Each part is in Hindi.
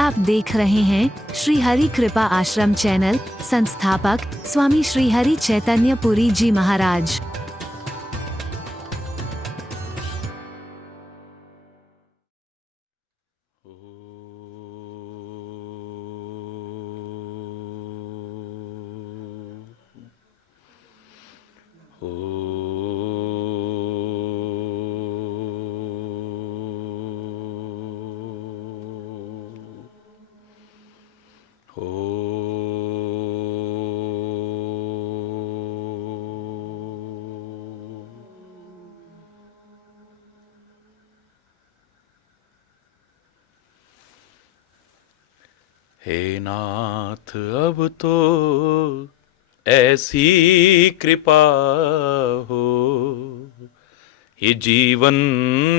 आप देख रहे हैं श्री हरि कृपा आश्रम चैनल। संस्थापक स्वामी श्री हरि चैतन्य पुरी जी महाराज। हे नाथ अब तो ऐसी कृपा हो, ये जीवन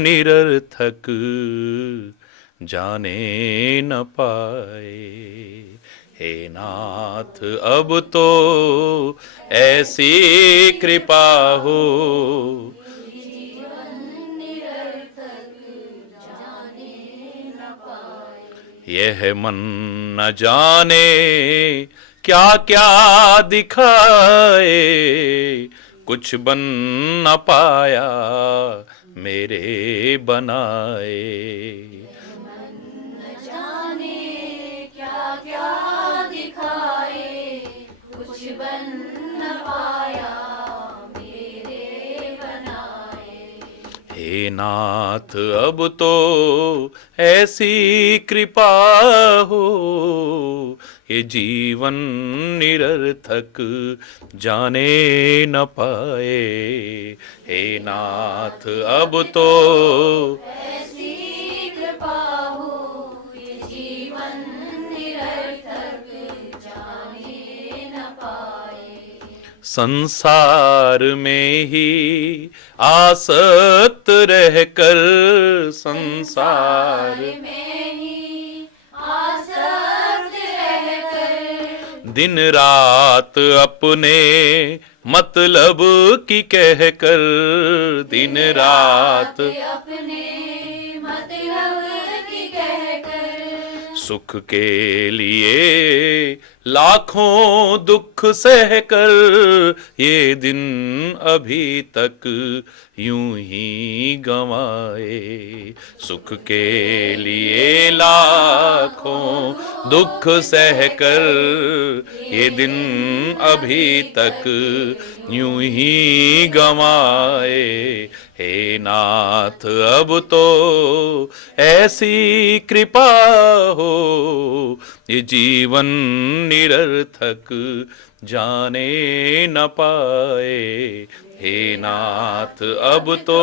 निरर्थक जाने न पाए। हे नाथ अब तो ऐसी कृपा हो, यह मन न जाने क्या क्या दिखाए, कुछ बन न पाया मेरे बनाए। न जाने क्या क्या दिखाए, कुछ बन न पाया मेरे बनाए। हे नाथ अब तो ऐसी कृपा हो, ये जीवन निरर्थक जाने न पाए। हे नाथ अब तो ऐसी कृपा हो, ये जीवन निरर्थक जाने न पाए। संसार में ही आसक्त रहकर, संसार में ही आसक्त रहकर, दिन रात अपने मतलब की कहकर, दिन रात अपने मतलब की कहकर, सुख के लिए लाखों दुख सहकर, ये दिन अभी तक यूं ही गंवाए। सुख के लिए लाखों दुख सहकर, ये दिन अभी तक यूं ही गंवाए। हे नाथ अब तो ऐसी कृपा हो, ये जीवन निरर्थक जाने न पाए। हे नाथ अब तो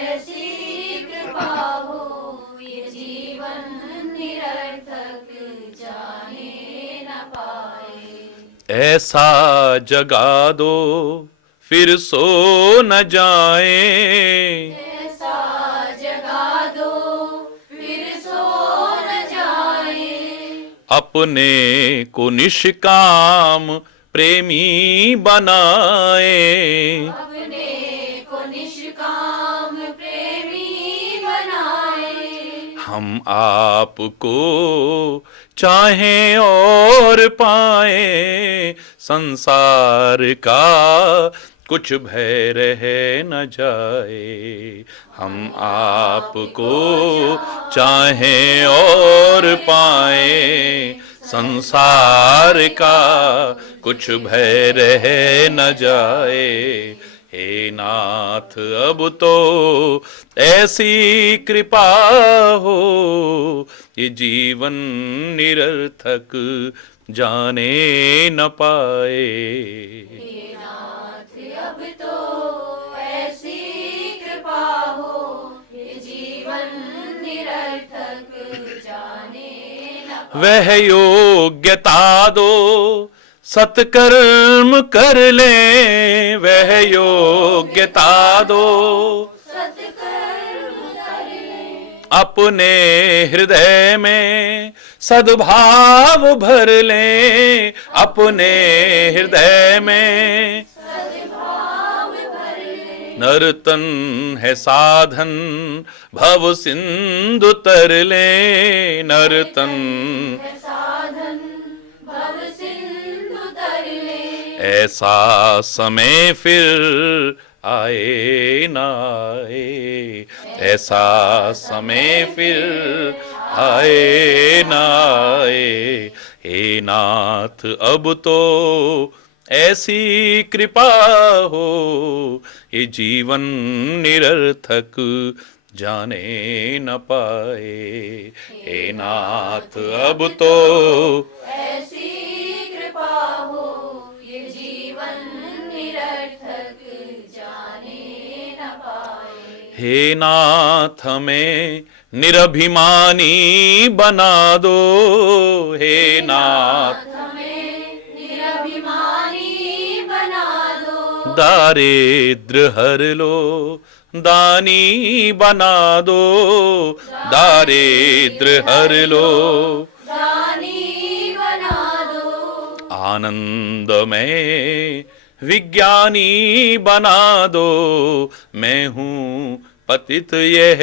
ऐसी कृपा हो, ये जीवन निरर्थक जाने न पाए। ऐसा जगा दो फिर सो न जाए, ऐसा जगा दो फिर सो न जाए। अपने को निष्काम प्रेमी बनाए, अपने को निष्काम प्रेमी बनाए। हम आपको चाहें और पाए, संसार का कुछ भय रह न जाए। हम आपको चाहें और पाए, संसार का कुछ भय रह न जाए। हे नाथ अब तो ऐसी कृपा हो, ये जीवन निरर्थक जाने न पाए। हे नाथ अब तो ऐसी कृपा हो, ये जीवन निरर्थक जाने न पाए। वह योग्यता दो सत्कर्म कर ले, वह योग्यता दो सत्कर्म कर ले। अपने हृदय में सद्भाव भर ले, अपने हृदय में सद्भाव भर ले। नर्तन है साधन भव सिंधु तरले, नर्तन है साधन भव सिंधु तरले। ऐसा समय फिर आए ना आए, ऐसा समय फिर आए ना आए। हे नाथ अब तो ऐसी कृपा हो, ये जीवन निरर्थक जाने न पाए। हे नाथ अब तो ऐसी कृपा हो, ये जीवन निरर्थक जाने न पाए। हे नाथ हमें निरभिमानी बना दो, हे नाथ हमें निरभिमानी बना दो। दारिद्र हर लो, दानी बना दो, दारिद्र हर लो, दानी बना दो। आनंद में विज्ञानी बना दो। मैं हूँ पतित यह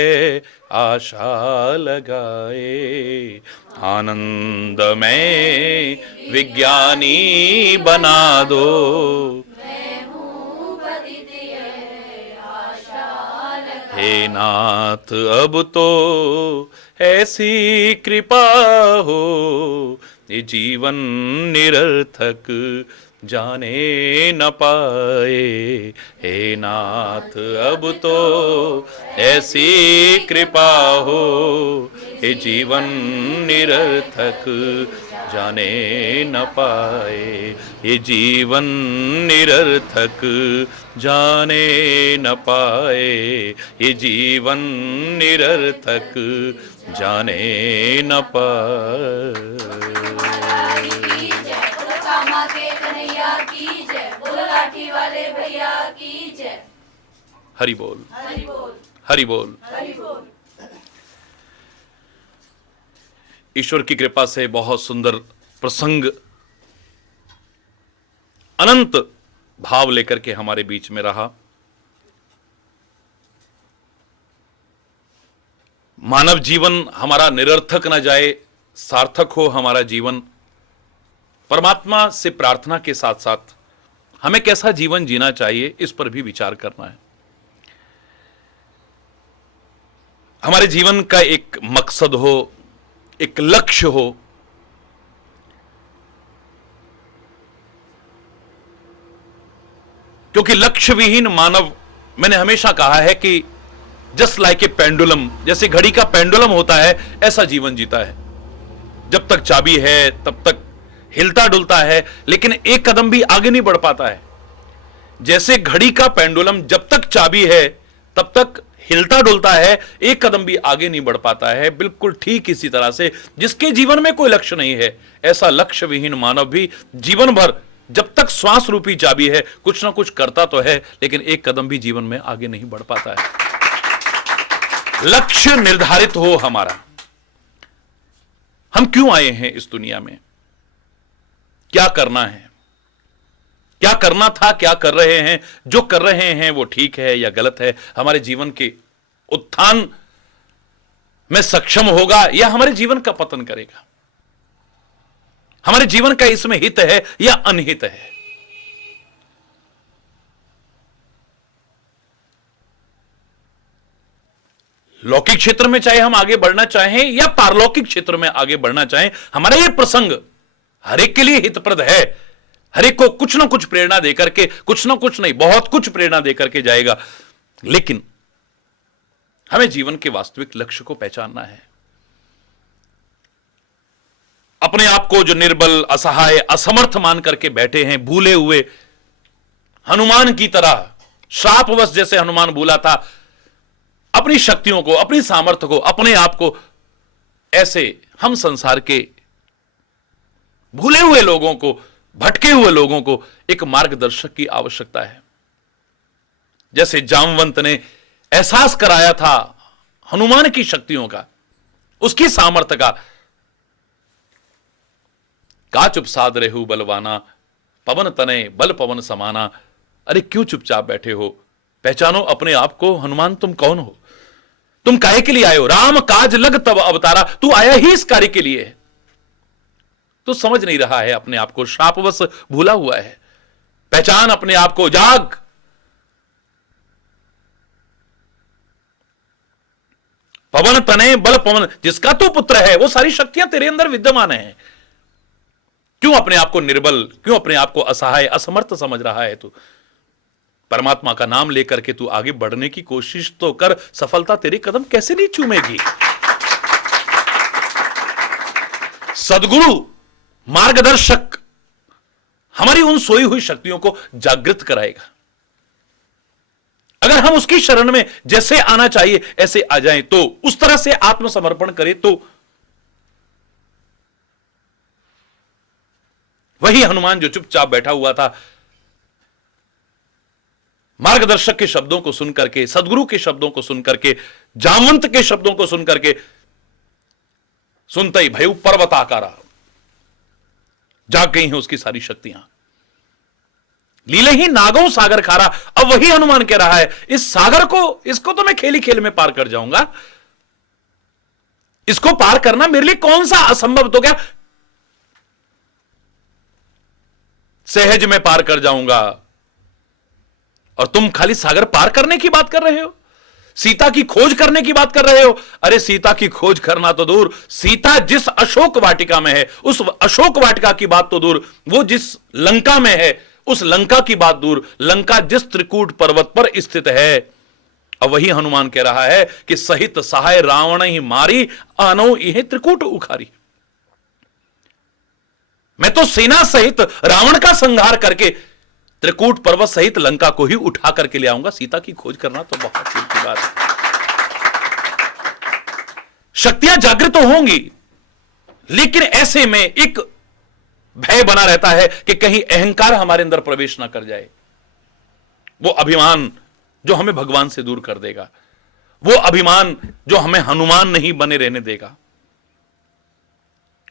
आशा लगाए, आनंद में विज्ञानी बना दो। मैं हूँ पतित यह आशा लगाए। हे नाथ अब तो ऐसी कृपा हो, ये जीवन निरर्थक जाने न पाए। हे नाथ अब तो ऐसी कृपा हो, ये जीवन निरर्थक जाने न पाए, ये जीवन निरर्थक जाने न पाए, ये जीवन निरर्थक जाने न पाए। की जय, बोलो कामा के कन्हैया की जय, बोलो लाठी वाले भैया की जय। हरि बोल, हरि बोल, हरि बोल। हरि बोल। ईश्वर की कृपा से बहुत सुंदर प्रसंग अनंत भाव लेकर के हमारे बीच में रहा। मानव जीवन हमारा निरर्थक न जाए, सार्थक हो हमारा जीवन। परमात्मा से प्रार्थना के साथ साथ हमें कैसा जीवन जीना चाहिए, इस पर भी विचार करना है। हमारे जीवन का एक मकसद हो, एक लक्ष्य हो। क्योंकि लक्ष्य विहीन मानव, मैंने हमेशा कहा है कि जस्ट लाइक ए पेंडुलम, जैसे घड़ी का पेंडुलम होता है, ऐसा जीवन जीता है। जब तक चाबी है तब तक हिलता डुलता है, लेकिन एक कदम भी आगे नहीं बढ़ पाता है। जैसे घड़ी का पेंडुलम जब तक चाबी है तब तक हिलता डुलता है, एक कदम भी आगे नहीं बढ़ पाता है। बिल्कुल ठीक इसी तरह से जिसके जीवन में कोई लक्ष्य नहीं है, ऐसा लक्ष्य विहीन मानव भी जीवन भर जब तक श्वास रूपी चाबी है कुछ ना कुछ करता तो है, लेकिन एक कदम भी जीवन में आगे नहीं बढ़ पाता है। लक्ष्य निर्धारित हो हमारा, हम क्यों आए हैं इस दुनिया में, क्या करना है, क्या करना था, क्या कर रहे हैं, जो कर रहे हैं वो ठीक है या गलत है, हमारे जीवन के उत्थान में सक्षम होगा या हमारे जीवन का पतन करेगा, हमारे जीवन का इसमें हित है या अनहित है। लौकिक क्षेत्र में चाहे हम आगे बढ़ना चाहें या पारलौकिक क्षेत्र में आगे बढ़ना चाहें, हमारा यह प्रसंग हर एक के लिए हितप्रद है। हर एक को कुछ ना कुछ प्रेरणा देकर के, कुछ ना कुछ नहीं बहुत कुछ प्रेरणा देकर के जाएगा। लेकिन हमें जीवन के वास्तविक लक्ष्य को पहचानना है। अपने आप को जो निर्बल, असहाय, असमर्थ मान करके बैठे हैं, भूले हुए हनुमान की तरह, श्रापवश जैसे हनुमान भूला था अपनी शक्तियों को, अपनी सामर्थ्य को, अपने आप को, ऐसे हम संसार के भूले हुए लोगों को, भटके हुए लोगों को एक मार्गदर्शक की आवश्यकता है। जैसे जामवंत ने एहसास कराया था हनुमान की शक्तियों का, उसकी सामर्थ्य का चुप साध रेहू बलवाना, पवन तने बल पवन समाना। अरे क्यों चुपचाप बैठे हो, पहचानो अपने आप को। हनुमान तुम कौन हो? तुम काहे के लिए आए हो? राम काज लग तब अवतारा, तू आया ही इस कार्य के लिए है। तू समझ नहीं रहा है अपने आप को, शापवश भूला हुआ है। पहचान अपने आप को, जाग। पवन तने बल पवन, जिसका तू पुत्र है वो सारी शक्तियां तेरे अंदर विद्यमान है। क्यों अपने आप को निर्बल, क्यों अपने आप को असहाय असमर्थ समझ रहा है तू? परमात्मा का नाम लेकर के तू आगे बढ़ने की कोशिश तो कर, सफलता तेरे कदम कैसे नहीं चूमेगी। सद्गुरु मार्गदर्शक हमारी उन सोई हुई शक्तियों को जागृत कराएगा। अगर हम उसकी शरण में जैसे आना चाहिए ऐसे आ जाएं, तो उस तरह से आत्मसमर्पण करें, तो वही हनुमान जो चुपचाप बैठा हुआ था, मार्गदर्शक के शब्दों को सुनकर के, सदगुरु के शब्दों को सुनकर के, जामवंत के शब्दों को सुनकर के, सुनते ही भयउ पर्वताकारा, जाग गई हैं उसकी सारी शक्तियां। लीले ही नागों सागर खारा। अब वही हनुमान कह रहा है, इस सागर को, इसको तो मैं खेल ही खेल में पार कर जाऊंगा। इसको पार करना मेरे लिए कौन सा असंभव तो क्या, सहज में पार कर जाऊंगा। और तुम खाली सागर पार करने की बात कर रहे हो, सीता की खोज करने की बात कर रहे हो। अरे सीता की खोज करना तो दूर, सीता जिस अशोक वाटिका में है उस अशोक वाटिका की बात तो दूर, वो जिस लंका में है उस लंका की बात दूर, लंका जिस त्रिकूट पर्वत पर स्थित है। अब वही हनुमान कह रहा है कि सहित सहाय रावण ही मारी, आनो यह त्रिकूट उखारी। मैं तो सेना सहित रावण का संहार करके त्रिकूट पर्वत सहित लंका को ही उठा करके ले आऊंगा। सीता की खोज करना तो बहुत दूर की बात है। शक्तियां जागृत तो होंगी, लेकिन ऐसे में एक भय बना रहता है कि कहीं अहंकार हमारे अंदर प्रवेश ना कर जाए। वो अभिमान जो हमें भगवान से दूर कर देगा, वो अभिमान जो हमें हनुमान नहीं बने रहने देगा,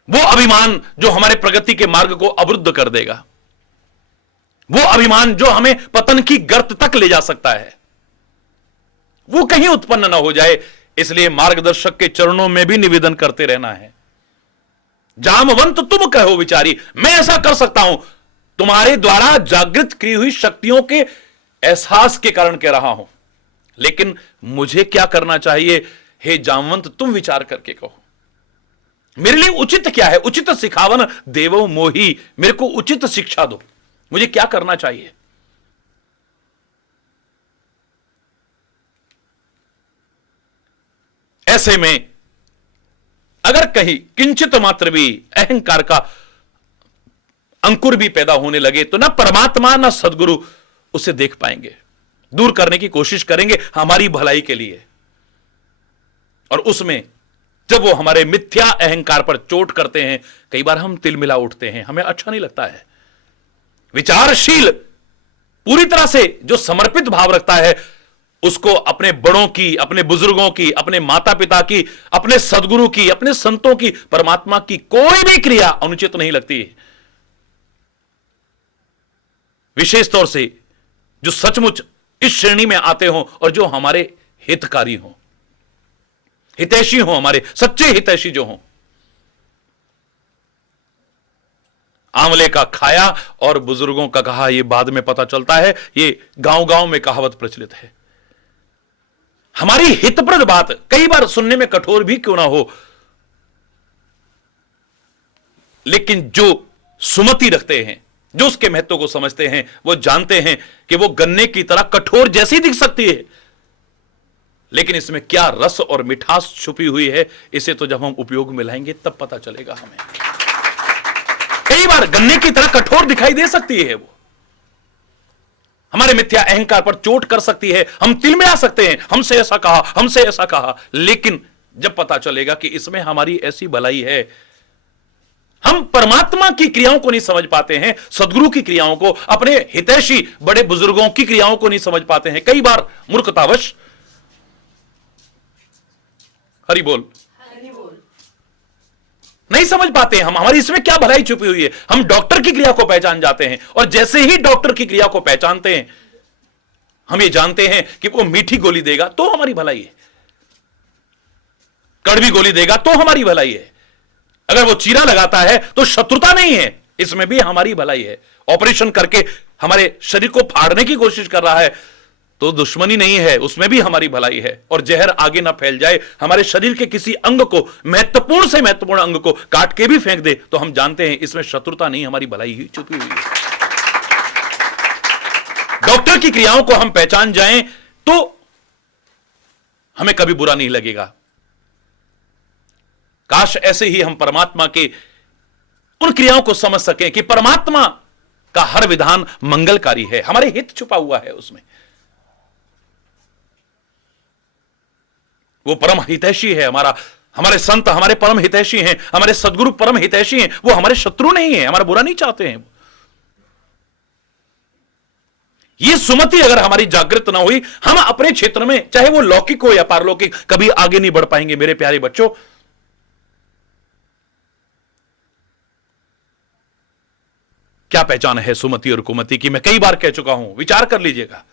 वो अभिमान जो हमारे प्रगति के मार्ग को अवरुद्ध कर देगा, वो अभिमान जो हमें पतन की गर्त तक ले जा सकता है, वो कहीं उत्पन्न ना हो जाए। इसलिए मार्गदर्शक के चरणों में भी निवेदन करते रहना है। जामवंत तुम कहो विचारी, मैं ऐसा कर सकता हूं, तुम्हारे द्वारा जागृत की हुई शक्तियों के एहसास के कारण कह रहा हूं, लेकिन मुझे क्या करना चाहिए? हे जामवंत तुम विचार करके कहो, मेरे लिए उचित क्या है? उचित सिखावन देवो मोही, मेरे को उचित शिक्षा दो, मुझे क्या करना चाहिए? ऐसे में अगर कहीं किंचित मात्र भी अहंकार का अंकुर भी पैदा होने लगे, तो ना परमात्मा ना सदगुरु उसे देख पाएंगे, दूर करने की कोशिश करेंगे हमारी भलाई के लिए। और उसमें जब वो हमारे मिथ्या अहंकार पर चोट करते हैं, कई बार हम तिलमिला उठते हैं, हमें अच्छा नहीं लगता है। विचारशील, पूरी तरह से जो समर्पित भाव रखता है, उसको अपने बड़ों की, अपने बुजुर्गों की, अपने माता पिता की, अपने सदगुरु की, अपने संतों की, परमात्मा की कोई भी क्रिया अनुचित नहीं लगती है। विशेष तौर से जो सचमुच इस श्रेणी में आते हो और जो हमारे हितकारी हो, हितैषी हो, हमारे सच्चे हितैषी जो हो। आंवले का खाया और बुजुर्गों का कहा, यह बाद में पता चलता है, ये गांव गांव में कहावत प्रचलित है। हमारी हितप्रद बात कई बार सुनने में कठोर भी क्यों ना हो, लेकिन जो सुमति रखते हैं, जो उसके महत्व को समझते हैं, वो जानते हैं कि वो गन्ने की तरह कठोर जैसी दिख सकती है, लेकिन इसमें क्या रस और मिठास छुपी हुई है, इसे तो जब हम उपयोग में लाएंगे तब पता चलेगा हमें। कई बार गन्ने की तरह कठोर दिखाई दे सकती है, वो हमारे मिथ्या अहंकार पर चोट कर सकती है, हम तिलमिला सकते हैं, हमसे ऐसा कहा, हमसे ऐसा कहा, लेकिन जब पता चलेगा कि इसमें हमारी ऐसी भलाई है, हम परमात्मा की क्रियाओं को नहीं समझ पाते हैं, सदगुरु की क्रियाओं को, अपने हितैषी बड़े बुजुर्गों की क्रियाओं को नहीं समझ पाते हैं, कई बार मूर्खतावश। हरि बोल, नहीं समझ पाते हैं हम, हमारी इसमें क्या भलाई छुपी हुई है। हम डॉक्टर की क्रिया को पहचान जाते हैं, और जैसे ही डॉक्टर की क्रिया को पहचानते हैं, हम ये जानते हैं कि वो मीठी गोली देगा तो हमारी भलाई है, कड़वी गोली देगा तो हमारी भलाई है। अगर वो चीरा लगाता है तो शत्रुता नहीं है, इसमें भी हमारी भलाई है। ऑपरेशन करके हमारे शरीर को फाड़ने की कोशिश कर रहा है तो दुश्मनी नहीं है, उसमें भी हमारी भलाई है। और जहर आगे ना फैल जाए, हमारे शरीर के किसी अंग को, महत्वपूर्ण से महत्वपूर्ण अंग को काट के भी फेंक दे तो हम जानते हैं इसमें शत्रुता नहीं, हमारी भलाई ही छुपी हुई है। डॉक्टर की क्रियाओं को हम पहचान जाएं तो हमें कभी बुरा नहीं लगेगा। काश ऐसे ही हम परमात्मा के उन क्रियाओं को समझ सकें कि परमात्मा का हर विधान मंगलकारी है, हमारे हित छुपा हुआ है उसमें। वो परम हितैषी है, हमारे संत हमारे परम हितैषी हैं, हमारे सदगुरु परम हितैषी हैं। वो हमारे शत्रु नहीं है, हमारा बुरा नहीं चाहते हैं। ये सुमति अगर हमारी जागृत ना हुई, हम अपने क्षेत्र में चाहे वो लौकिक हो या पारलौकिक कभी आगे नहीं बढ़ पाएंगे। मेरे प्यारे बच्चों, क्या पहचान है सुमति और कुमति की? मैं कई बार कह चुका हूं, विचार कर लीजिएगा।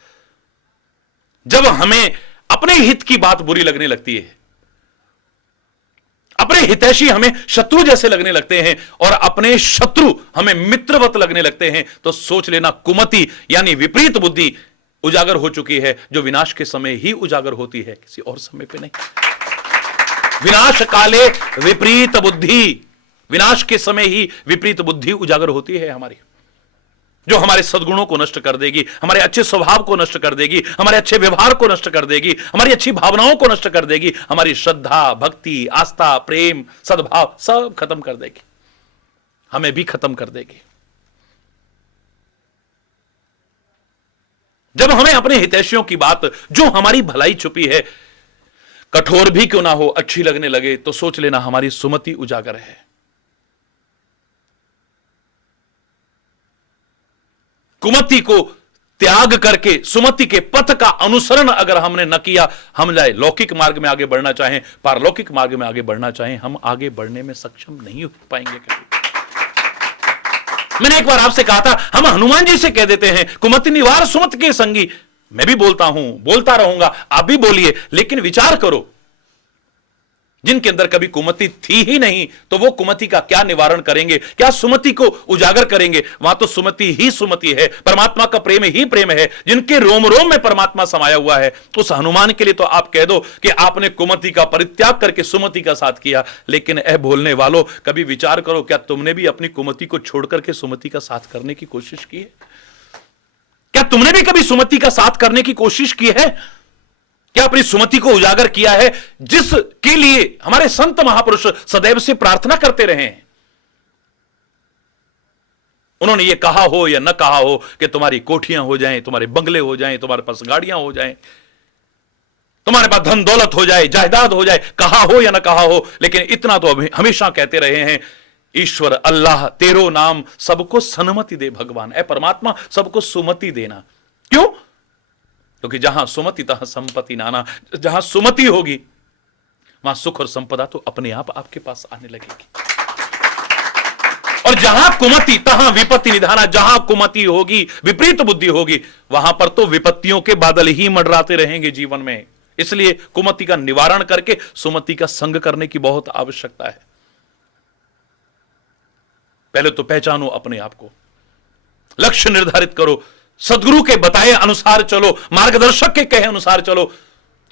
जब हमें अपने हित की बात बुरी लगने लगती है, अपने हितैषी हमें शत्रु जैसे लगने लगते हैं और अपने शत्रु हमें मित्रवत लगने लगते हैं, तो सोच लेना कुमति यानी विपरीत बुद्धि उजागर हो चुकी है, जो विनाश के समय ही उजागर होती है, किसी और समय पे नहीं। विनाश काले विपरीत बुद्धि, विनाश के समय ही विपरीत बुद्धि उजागर होती है हमारी, जो हमारे सद्गुणों को नष्ट कर देगी, हमारे अच्छे स्वभाव को नष्ट कर देगी, हमारे अच्छे व्यवहार को नष्ट कर देगी, हमारी अच्छी भावनाओं को नष्ट कर देगी, हमारी श्रद्धा, भक्ति, आस्था, प्रेम, सद्भाव सब खत्म कर देगी, हमें भी खत्म कर देगी। जब हमें अपने हितैषियों की बात, जो हमारी भलाई छुपी है, कठोर भी क्यों ना हो, अच्छी लगने लगे, तो सोच लेना हमारी सुमति उजागर है। कुमति को त्याग करके सुमति के पथ का अनुसरण अगर हमने न किया, हम लाए लौकिक मार्ग में आगे बढ़ना चाहें, पारलौकिक मार्ग में आगे बढ़ना चाहें, हम आगे बढ़ने में सक्षम नहीं हो पाएंगे कभी। मैंने एक बार आपसे कहा था, हम हनुमान जी से कह देते हैं कुमति निवार सुमत के संगी। मैं भी बोलता हूं, बोलता रहूंगा, आप भी बोलिए, लेकिन विचार करो, जिनके अंदर कभी कुमति थी ही नहीं, तो वो कुमति का क्या निवारण करेंगे, क्या सुमति को उजागर करेंगे? वहां तो सुमति ही सुमति है, परमात्मा का प्रेम ही प्रेम है, जिनके रोम रोम में परमात्मा समाया हुआ है। उस हनुमान के लिए तो आप कह दो कि आपने कुमति का परित्याग करके सुमति का साथ किया, लेकिन ऐ बोलने वालों, कभी विचार करो, क्या तुमने भी अपनी कुमति को छोड़ करके सुमति का साथ करने की कोशिश की है? क्या तुमने भी कभी सुमति का साथ करने की कोशिश की है? क्या अपनी सुमति को उजागर किया है, जिसके लिए हमारे संत महापुरुष सदैव से प्रार्थना करते रहे हैं? उन्होंने ये कहा हो या न कहा हो कि तुम्हारी कोठियां हो जाएं, तुम्हारे बंगले हो जाएं, तुम्हारे पास गाड़ियां हो जाएं, तुम्हारे पास धन दौलत हो जाए, जायदाद हो जाए, कहा हो या न कहा हो, लेकिन इतना तो हमेशा कहते रहे हैं, ईश्वर अल्लाह तेरो नाम सबको सन्मति दे भगवान। ऐ परमात्मा, सबको सुमति देना। क्यों? क्योंकि जहां सुमति तहां संपत्ति नाना, जहां सुमति होगी वहां सुख और संपदा तो अपने आप आपके पास आने लगेगी। और जहां कुमति तहां विपत्ति निधाना, जहां कुमति होगी, विपरीत बुद्धि होगी, वहां पर तो विपत्तियों के बादल ही मंडराते रहेंगे जीवन में। इसलिए कुमति का निवारण करके सुमति का संग करने की बहुत आवश्यकता है। पहले तो पहचानो अपने आप को, लक्ष्य निर्धारित करो, सदगुरु के बताए अनुसार चलो, मार्गदर्शक के कहे अनुसार चलो,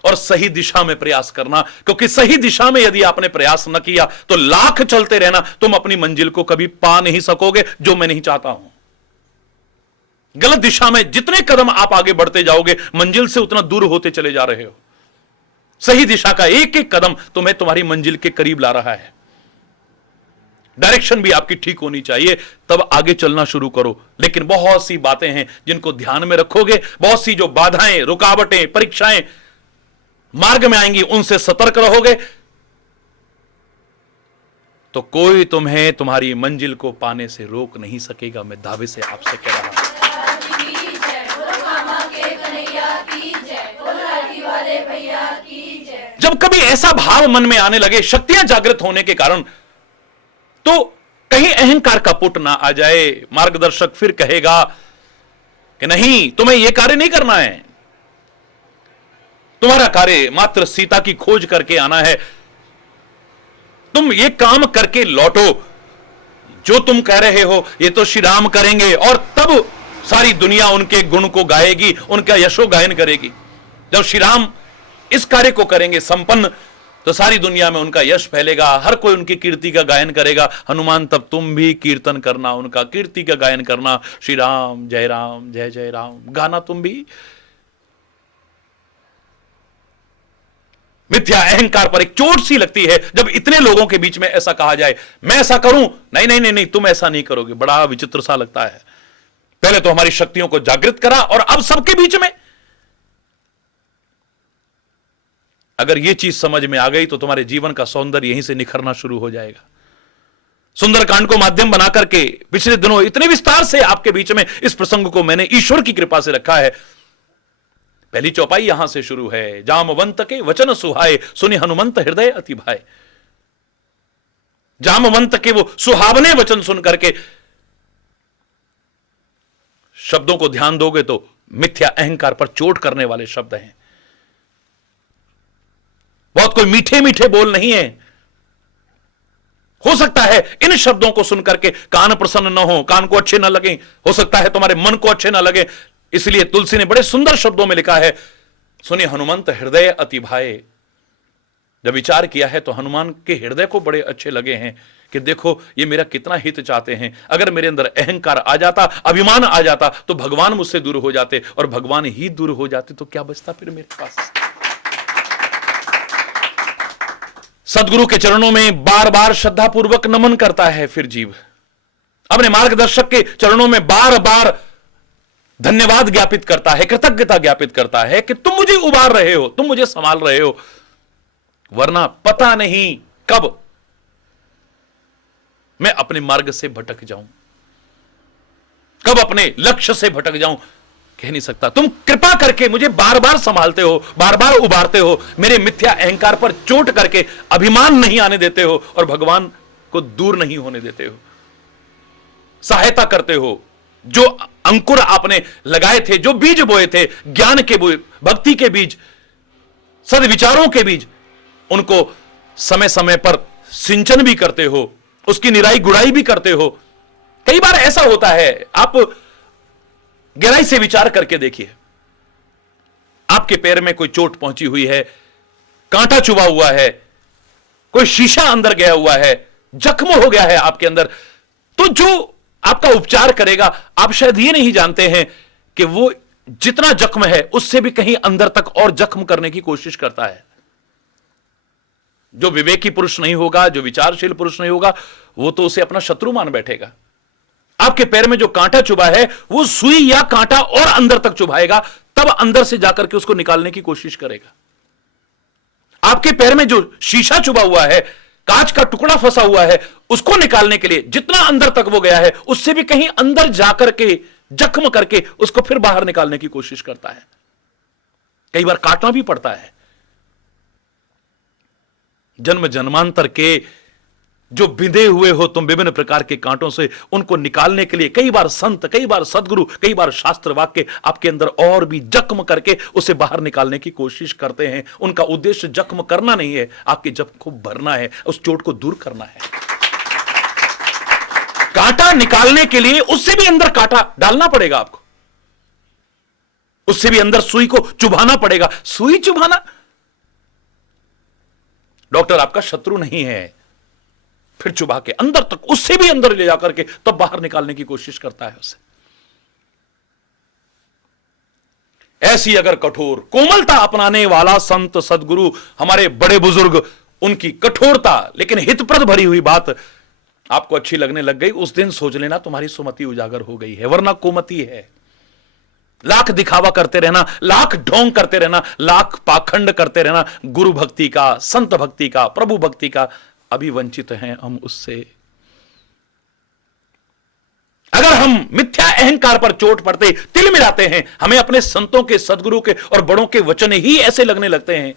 और सही दिशा में प्रयास करना। क्योंकि सही दिशा में यदि आपने प्रयास न किया तो लाख चलते रहना, तुम अपनी मंजिल को कभी पा नहीं सकोगे, जो मैं नहीं चाहता हूं। गलत दिशा में जितने कदम आप आगे बढ़ते जाओगे, मंजिल से उतना दूर होते चले जा रहे हो। सही दिशा का एक एक कदम तुम्हें तुम्हारी मंजिल के करीब ला रहा है। डायरेक्शन भी आपकी ठीक होनी चाहिए, तब आगे चलना शुरू करो। लेकिन बहुत सी बातें हैं जिनको ध्यान में रखोगे, बहुत सी जो बाधाएं, रुकावटें, परीक्षाएं मार्ग में आएंगी, उनसे सतर्क रहोगे, तो कोई तुम्हें तुम्हारी मंजिल को पाने से रोक नहीं सकेगा। मैं दावे से आपसे कह रहा हूं। जब कभी ऐसा भाव मन में आने लगे, शक्तियां जागृत होने के कारण, तो कहीं अहंकार का पुट ना आ जाए। मार्गदर्शक फिर कहेगा कि नहीं, तुम्हें यह कार्य नहीं करना है, तुम्हारा कार्य मात्र सीता की खोज करके आना है। तुम ये काम करके लौटो। जो तुम कह रहे हो ये तो श्री राम करेंगे, और तब सारी दुनिया उनके गुण को गाएगी, उनका यशो गायन करेगी। जब श्री राम इस कार्य को करेंगे संपन्न, तो सारी दुनिया में उनका यश फैलेगा, हर कोई उनकी कीर्ति का गायन करेगा। हनुमान, तब तुम भी कीर्तन करना, उनका कीर्ति का गायन करना। श्री राम जय जय राम गाना तुम भी। मिथ्या अहंकार पर एक चोट सी लगती है जब इतने लोगों के बीच में ऐसा कहा जाए, मैं ऐसा करूं, नहीं नहीं नहीं नहीं, तुम ऐसा नहीं करोगे। बड़ा विचित्र सा लगता है। पहले तो हमारी शक्तियों को जागृत करा, और अब सबके बीच में। अगर यह चीज समझ में आ गई तो तुम्हारे जीवन का सौंदर्य यहीं से निखरना शुरू हो जाएगा। सुंदरकांड को माध्यम बना करके पिछले दिनों इतने विस्तार से आपके बीच में इस प्रसंग को मैंने ईश्वर की कृपा से रखा है। पहली चौपाई यहां से शुरू है। जामवंत के वचन सुहाए, सुनि हनुमंत हृदय अति भाए। जामवंत के वो सुहावने वचन सुन करके, शब्दों को ध्यान दोगे तो मिथ्या अहंकार पर चोट करने वाले शब्द हैं। बहुत कोई मीठे मीठे बोल नहीं है। हो सकता है इन शब्दों को सुनकर के कान प्रसन्न न हो, कान को अच्छे न लगे, हो सकता है तुम्हारे मन को अच्छे न लगे। इसलिए तुलसी ने बड़े सुंदर शब्दों में लिखा है, सुनी हनुमंत हृदय अति भाए। जब विचार किया है तो हनुमान के हृदय को बड़े अच्छे लगे हैं कि देखो ये मेरा कितना हित चाहते हैं। अगर मेरे अंदर अहंकार आ जाता, अभिमान आ जाता, तो भगवान मुझसे दूर हो जाते, और भगवान ही दूर हो जाते तो क्या बचता फिर मेरे पास। सदगुरु के चरणों में बार बार श्रद्धा पूर्वक नमन करता है फिर जीव। अपने मार्गदर्शक के चरणों में बार बार धन्यवाद ज्ञापित करता है, कृतज्ञता ज्ञापित करता है कि तुम मुझे उबार रहे हो, तुम मुझे संभाल रहे हो, वरना पता नहीं कब मैं अपने मार्ग से भटक जाऊं, कब अपने लक्ष्य से भटक जाऊं, कह नहीं सकता। तुम कृपा करके मुझे बार बार संभालते हो, बार बार उबारते हो, मेरे मिथ्या अहंकार पर चोट करके अभिमान नहीं आने देते हो, और भगवान को दूर नहीं होने देते हो, सहायता करते हो। जो अंकुर आपने लगाए थे, जो बीज बोए थे, ज्ञान के बीज, भक्ति के बीज, सद्विचारों के बीज, उनको समय समय पर सिंचन भी करते हो, उसकी निराई गुड़ाई भी करते हो। कई बार ऐसा होता है, आप गहराई से विचार करके देखिए, आपके पैर में कोई चोट पहुंची हुई है, कांटा चुभा हुआ है, कोई शीशा अंदर गया हुआ है, जख्म हो गया है आपके अंदर, तो जो आपका उपचार करेगा, आप शायद ये नहीं जानते हैं कि वो जितना जख्म है उससे भी कहीं अंदर तक और जख्म करने की कोशिश करता है। जो विवेकी पुरुष नहीं होगा, जो विचारशील पुरुष नहीं होगा, वो तो उसे अपना शत्रु मान बैठेगा। आपके पैर में जो कांटा चुभा है, वो सुई या कांटा और अंदर तक चुभाएगा, तब अंदर से जाकर के उसको निकालने की कोशिश करेगा। आपके पैर में जो शीशा चुभा हुआ है, कांच का टुकड़ा फंसा हुआ है, उसको निकालने के लिए जितना अंदर तक वो गया है, उससे भी कहीं अंदर जाकर के जख्म करके उसको फिर बाहर निकालने की कोशिश करता है। कई बार काटना भी पड़ता है। जन्म जन्मांतर के जो बिंधे हुए हो तुम विभिन्न प्रकार के कांटों से, उनको निकालने के लिए कई बार संत, कई बार सदगुरु, कई बार शास्त्र वाक्य आपके अंदर और भी जख्म करके उसे बाहर निकालने की कोशिश करते हैं। उनका उद्देश्य जख्म करना नहीं है, आपके जख्म को भरना है, उस चोट को दूर करना है। कांटा निकालने के लिए उससे भी अंदर कांटा डालना पड़ेगा आपको, उससे भी अंदर सुई को चुभाना पड़ेगा। सुई चुभाना, डॉक्टर आपका शत्रु नहीं है, फिर चुभा के अंदर तक, उससे भी अंदर ले जाकर के तब बाहर निकालने की कोशिश करता है उसे। ऐसी अगर कठोर कोमलता अपनाने वाला संत सदगुरु, हमारे बड़े बुजुर्ग, उनकी कठोरता लेकिन हितप्रद भरी हुई बात आपको अच्छी लगने लग गई, उस दिन सोच लेना तुम्हारी सुमति उजागर हो गई है, वरना कुमति है। लाख दिखावा करते रहना, लाख ढोंग करते रहना, लाख पाखंड करते रहना, गुरु भक्ति का, संत भक्ति का, प्रभु भक्ति का, अभी वंचित हैं हम उससे। अगर हम मिथ्या अहंकार पर चोट पड़ते तिल मिलाते हैं, हमें अपने संतों के, सदगुरु के और बड़ों के वचन ही ऐसे लगने लगते हैं,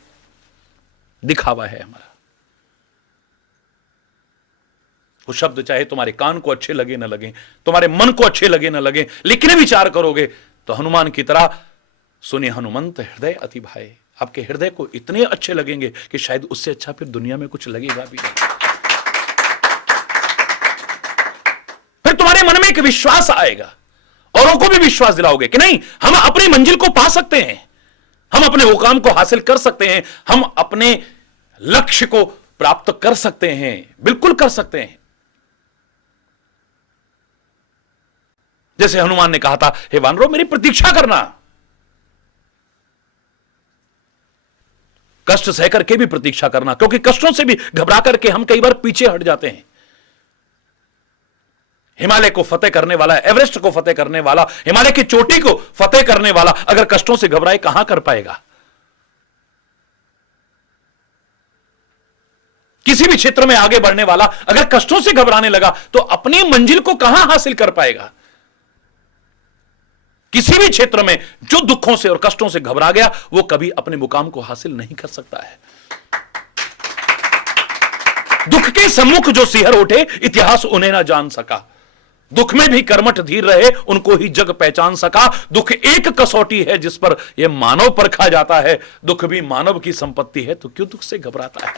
दिखावा है हमारा। वो शब्द चाहे तुम्हारे कान को अच्छे लगे ना लगे, तुम्हारे मन को अच्छे लगे ना लगे, लेकिन विचार करोगे तो हनुमान की तरह सुने हनुमंत हृदय अति भाए। आपके हृदय को इतने अच्छे लगेंगे कि शायद उससे अच्छा फिर दुनिया में कुछ लगेगा भी नहीं। फिर तुम्हारे मन में एक विश्वास आएगा, औरों को भी विश्वास दिलाओगे कि नहीं, हम अपनी मंजिल को पा सकते हैं, हम अपने मुकाम को हासिल कर सकते हैं, हम अपने लक्ष्य को प्राप्त कर सकते हैं, बिल्कुल कर सकते हैं। जैसे हनुमान ने कहा था, हे वानरों मेरी प्रतीक्षा करना। कष्ट सह करके भी प्रतीक्षा करना, क्योंकि कष्टों से भी घबरा करके हम कई बार पीछे हट जाते हैं। हिमालय को फतेह करने वाला, एवरेस्ट को फतेह करने वाला, हिमालय की चोटी को फतेह करने वाला अगर कष्टों से घबराए कहां कर पाएगा? किसी भी क्षेत्र में आगे बढ़ने वाला अगर कष्टों से घबराने लगा तो अपनी मंजिल को कहां हासिल कर पाएगा? किसी भी क्षेत्र में जो दुखों से और कष्टों से घबरा गया वो कभी अपने मुकाम को हासिल नहीं कर सकता है। दुख के सम्मुख जो सिहर उठे, इतिहास उन्हें ना जान सका। दुख में भी कर्मठ धीर रहे, उनको ही जग पहचान सका। दुख एक कसौटी है जिस पर यह मानव परखा जाता है। दुख भी मानव की संपत्ति है, तो क्यों दुख से घबराता है?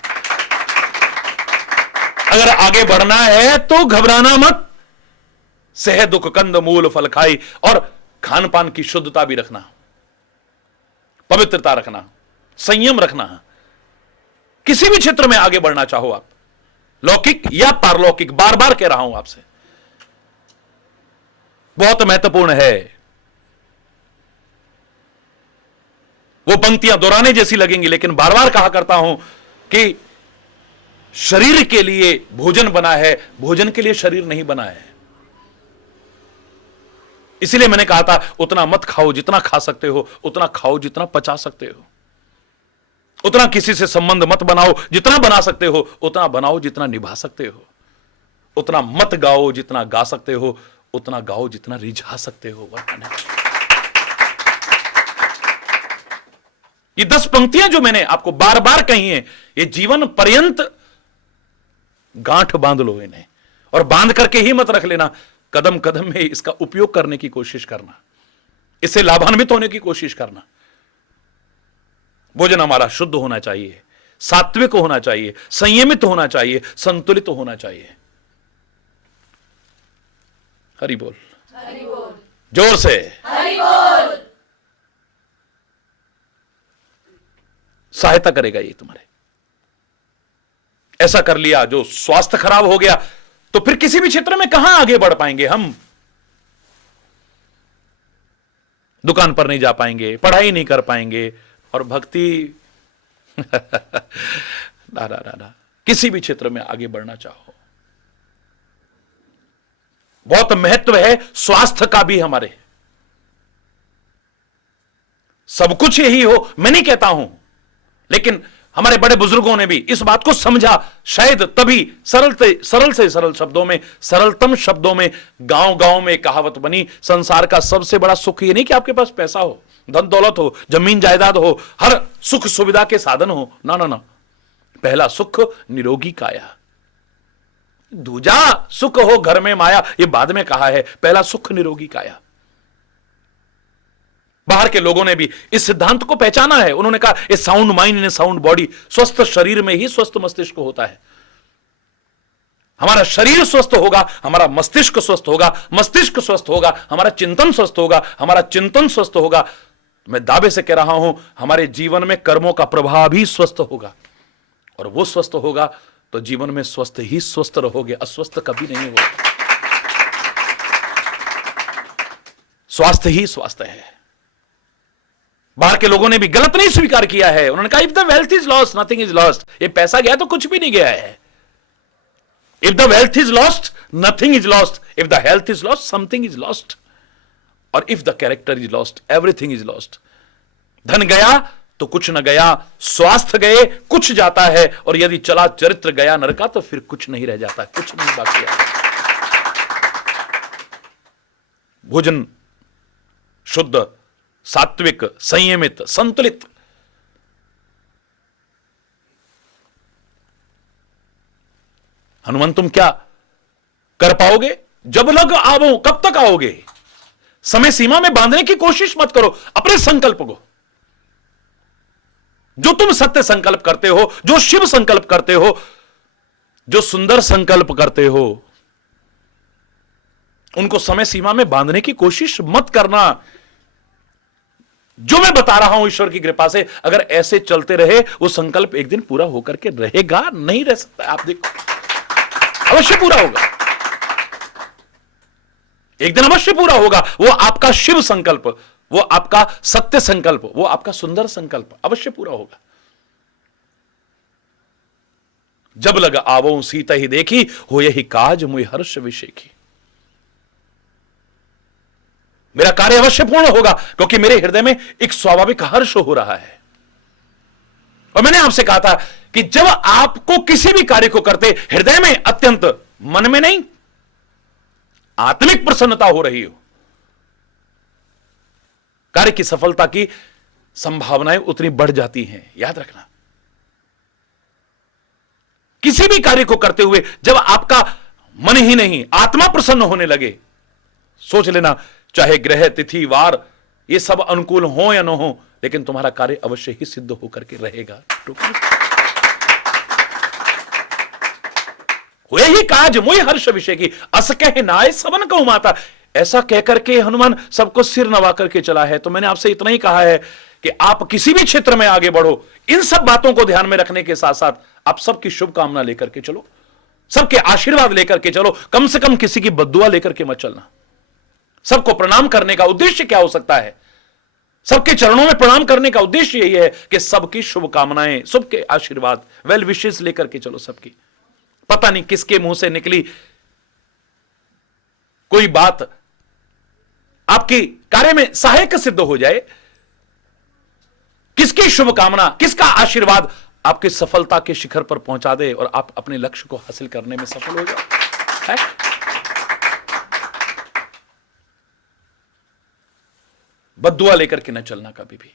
अगर आगे बढ़ना है तो घबराना मत। सह दुख कंद मूल फल खाई। और खान पान की शुद्धता भी रखना, पवित्रता रखना, संयम रखना। किसी भी क्षेत्र में आगे बढ़ना चाहो आप, लौकिक या पारलौकिक, बार बार कह रहा हूं आपसे, बहुत महत्वपूर्ण है। वो पंक्तियां दोहराने जैसी लगेंगी, लेकिन बार बार कहा करता हूं कि शरीर के लिए भोजन बना है, भोजन के लिए शरीर नहीं बना है। इसीलिए मैंने कहा था उतना मत खाओ जितना खा सकते हो, उतना खाओ जितना पचा सकते हो, उतना किसी से संबंध मत बनाओ जितना बना सकते हो, उतना बनाओ जितना निभा सकते हो, उतना मत गाओ जितना गा सकते हो, उतना गाओ जितना रिझा सकते हो। ये 10 पंक्तियां जो मैंने आपको बार बार कही हैं, ये जीवन पर्यंत गांठ बांध लो इन्हें, और बांध करके ही मत रख लेना। कदम कदम में इसका उपयोग करने की कोशिश करना, इससे लाभान्वित होने की कोशिश करना। भोजन हमारा शुद्ध होना चाहिए, सात्विक होना चाहिए, संयमित होना चाहिए, संतुलित होना चाहिए। हरि बोल, हरि बोल, जोर से हरि बोल। सहायता करेगा ये तुम्हारे। ऐसा कर लिया, जो स्वास्थ्य खराब हो गया तो फिर किसी भी क्षेत्र में कहां आगे बढ़ पाएंगे हम? दुकान पर नहीं जा पाएंगे, पढ़ाई नहीं कर पाएंगे, और भक्ति ना ना ना ना। किसी भी क्षेत्र में आगे बढ़ना चाहो, बहुत महत्व है स्वास्थ्य का भी हमारे। सब कुछ यही हो मैं नहीं कहता हूं, लेकिन हमारे बड़े बुजुर्गों ने भी इस बात को समझा, शायद तभी सरल से सरल शब्दों में, सरलतम शब्दों में, गांव गांव में कहावत बनी, संसार का सबसे बड़ा सुख ये नहीं कि आपके पास पैसा हो, धन दौलत हो, जमीन जायदाद हो, हर सुख सुविधा के साधन हो। ना ना ना, पहला सुख निरोगी काया, दूजा सुख हो घर में माया, ये बाद में कहा है। पहला सुख निरोगी काया। बाहर के लोगों ने भी इस सिद्धांत को पहचाना है। उन्होंने कहा a sound mind in a sound body, स्वस्थ शरीर में ही स्वस्थ मस्तिष्क होता है। हमारा शरीर स्वस्थ होगा, हमारा मस्तिष्क स्वस्थ होगा, मस्तिष्क स्वस्थ होगा, हमारा चिंतन स्वस्थ होगा, हमारा चिंतन स्वस्थ होगा। मैं दावे से कह रहा हूं, हमारे जीवन में कर्मों का प्रभाव भी स्वस्थ होगा, और वो स्वस्थ होगा तो जीवन में स्वस्थ ही स्वस्थ रहोगे, अस्वस्थ कभी नहीं होगा। स्वास्थ्य ही स्वास्थ्य है। बाहर के लोगों ने भी गलत नहीं स्वीकार किया है। उन्होंने कहा if the wealth is lost nothing is lost. ये पैसा गया तो कुछ भी नहीं गया है। If the wealth is lost nothing is lost. If the health is lost something is lost. और if the character is lost everything is lost. धन गया तो कुछ न गया, स्वास्थ्य गए कुछ जाता है, और यदि चला चरित्र गया नरका तो फिर कुछ नहीं रह जाता, कुछ नहीं बाकी है। भोजन शुद्ध, सात्विक, संयमित, संतुलित। हनुमान तुम क्या कर पाओगे? जब लग आवो। कब तक आओगे? समय सीमा में बांधने की कोशिश मत करो अपने संकल्प को। जो तुम सत्य संकल्प करते हो, जो शिव संकल्प करते हो, जो सुंदर संकल्प करते हो, उनको समय सीमा में बांधने की कोशिश मत करना। जो मैं बता रहा हूं ईश्वर की कृपा से अगर ऐसे चलते रहे, वो संकल्प एक दिन पूरा होकर के रहेगा, नहीं रह सकता। आप देखो, अवश्य पूरा होगा, एक दिन अवश्य पूरा होगा। वो आपका शिव संकल्प, वो आपका सत्य संकल्प, वो आपका सुंदर संकल्प अवश्य पूरा होगा। जब लग आवो सीता ही देखी, हो यही काज मुई हर्ष विषय की। मेरा कार्य अवश्य पूर्ण होगा, क्योंकि मेरे हृदय में एक स्वाभाविक हर्ष हो रहा है। और मैंने आपसे कहा था कि जब आपको किसी भी कार्य को करते हृदय में अत्यंत, मन में नहीं, आत्मिक प्रसन्नता हो रही हो, कार्य की सफलता की संभावनाएं उतनी बढ़ जाती हैं। याद रखना, किसी भी कार्य को करते हुए जब आपका मन ही नहीं आत्मा प्रसन्न होने लगे, सोच लेना, चाहे ग्रह तिथि वार ये सब अनुकूल हो या न हो, लेकिन तुम्हारा कार्य अवश्य ही सिद्ध होकर के रहेगा। हुए ही काज मुई हर्ष विषय की, अस कहे नाय सबन कहूं माता। ऐसा कहकर के हनुमान सबको सिर नवा करके चला है। तो मैंने आपसे इतना ही कहा है कि आप किसी भी क्षेत्र में आगे बढ़ो, इन सब बातों को ध्यान में रखने के साथ साथ आप सबकी शुभकामना लेकर के चलो, सबके आशीर्वाद लेकर के चलो, कम से कम किसी की बद्दुआ लेकर के मत चलना। सबको प्रणाम करने का उद्देश्य क्या हो सकता है? सबके चरणों में प्रणाम करने का उद्देश्य यही है कि सबकी शुभकामनाएं, सबके आशीर्वाद, वेल विशेष लेकर के चलो सबकी। पता नहीं किसके मुंह से निकली कोई बात आपकी कार्य में सहायक सिद्ध हो जाए, किसकी शुभकामना, किसका आशीर्वाद आपकी सफलता के शिखर पर पहुंचा दे और आप अपने लक्ष्य को हासिल करने में सफल हो जाए। बद्दुआ लेकर के न चलना कभी भी।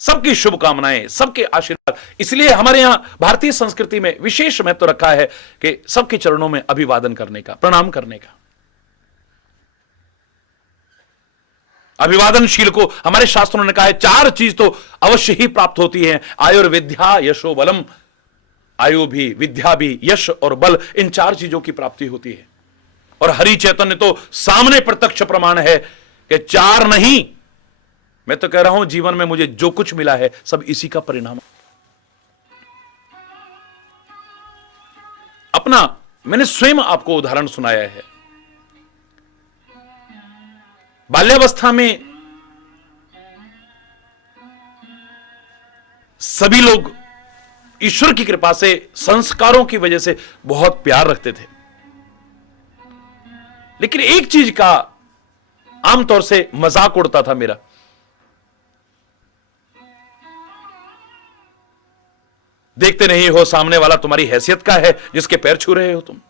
सबकी शुभकामनाएं, सबके आशीर्वाद। इसलिए हमारे यहां भारतीय संस्कृति में विशेष महत्व रखा है कि सबके चरणों में अभिवादन करने का, प्रणाम करने का। अभिवादनशील को हमारे शास्त्रों ने कहा है चार चीज तो अवश्य ही प्राप्त होती है, आयुर्विद्या यशो बलम। आयु भी, विद्या भी, यश और बल, इन चार चीजों की प्राप्ति होती है। और हरि चैतन्य तो सामने प्रत्यक्ष प्रमाण है कि चार नहीं, मैं तो कह रहा हूं जीवन में मुझे जो कुछ मिला है सब इसी का परिणाम। अपना मैंने स्वयं आपको उदाहरण सुनाया है। बाल्यावस्था में सभी लोग ईश्वर की कृपा से, संस्कारों की वजह से बहुत प्यार रखते थे, लेकिन एक चीज का आमतौर से मजाक उड़ता था मेरा। देखते नहीं हो सामने वाला तुम्हारी हैसियत का है जिसके पैर छू रहे हो तुम।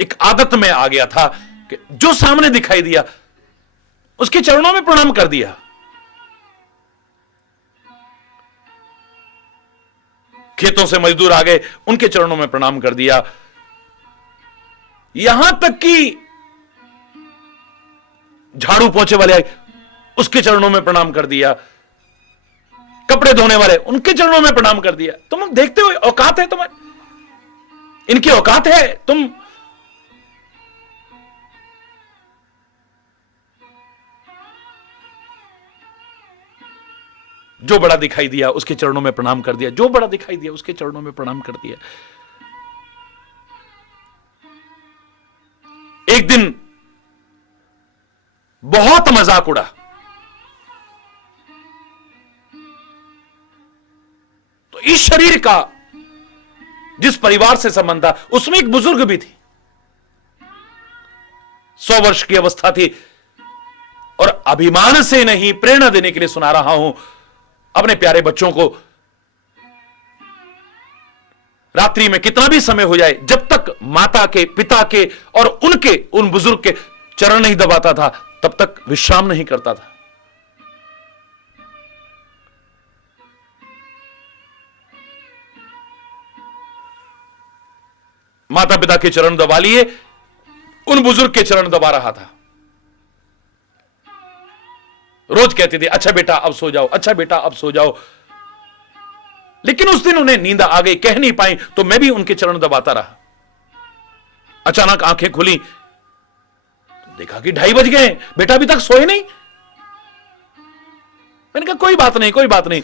एक आदत में आ गया था कि जो सामने दिखाई दिया उसके चरणों में प्रणाम कर दिया। खेतों से मजदूर आ गए, उनके चरणों में प्रणाम कर दिया। यहां तक कि झाड़ू पोंछे वाले आए, उसके चरणों में प्रणाम कर दिया। कपड़े धोने वाले, उनके चरणों में प्रणाम कर दिया। तुम देखते हो औकात है तुम्हारी, इनकी औकात है। तुम जो बड़ा दिखाई दिया उसके चरणों में प्रणाम कर दिया, जो बड़ा दिखाई दिया उसके चरणों में प्रणाम कर दिया। एक दिन बहुत मजाक उड़ा। तो इस शरीर का जिस परिवार से संबंध था उसमें एक बुजुर्ग भी थी, 100 वर्ष की अवस्था थी। और अभिमान से नहीं, प्रेरणा देने के लिए सुना रहा हूं अपने प्यारे बच्चों को। रात्रि में कितना भी समय हो जाए, जब तक माता के, पिता के और उनके, उन बुजुर्ग के चरण नहीं दबाता था तब तक विश्राम नहीं करता था। माता पिता के चरण दबा लिए, उन बुजुर्ग के चरण दबा रहा था। रोज कहती थी अच्छा बेटा अब सो जाओ, अच्छा बेटा अब सो जाओ। लेकिन उस दिन उन्हें नींद आ गई, कह नहीं पाई, तो मैं भी उनके चरण दबाता रहा। अचानक आंखें खुली तो देखा कि 2:30 बज गए, बेटा अभी तक सोए नहीं। मैंने कहा कोई बात नहीं, कोई बात नहीं।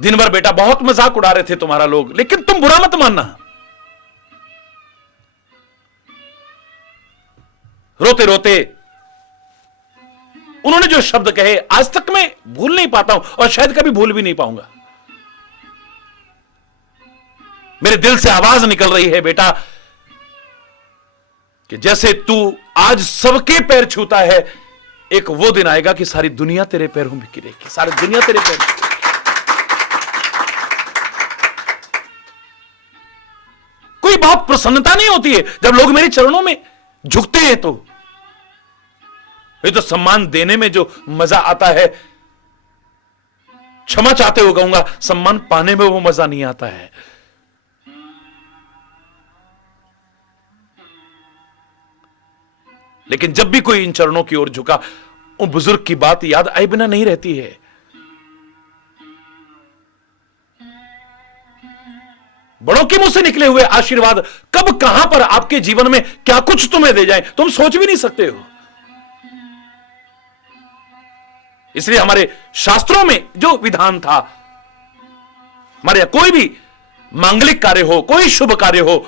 दिन भर बेटा बहुत मजाक उड़ा रहे थे तुम्हारा लोग, लेकिन तुम बुरा मत मानना। रोते रोते उन्होंने जो शब्द कहे आज तक मैं भूल नहीं पाता हूं और शायद कभी भूल भी नहीं पाऊंगा। मेरे दिल से आवाज निकल रही है बेटा कि जैसे तू आज सबके पैर छूता है, एक वो दिन आएगा कि सारी दुनिया तेरे पैरों में गिरेगी, सारी दुनिया तेरे पैर में। कोई बहुत प्रसन्नता नहीं होती है जब लोग मेरे चरणों में झुकते हैं, तो ये तो सम्मान देने में जो मजा आता है, क्षमा चाहते हो कहूंगा, सम्मान पाने में वो मजा नहीं आता है। लेकिन जब भी कोई इन चरणों की ओर झुका, उन बुजुर्ग की बात याद आए बिना नहीं रहती है। बड़ों के मुंह से निकले हुए आशीर्वाद कब कहां पर आपके जीवन में क्या कुछ तुम्हें दे जाए, तुम सोच भी नहीं सकते हो। इसलिए हमारे शास्त्रों में जो विधान था, हमारे यहां कोई भी मांगलिक कार्य हो, कोई शुभ कार्य हो,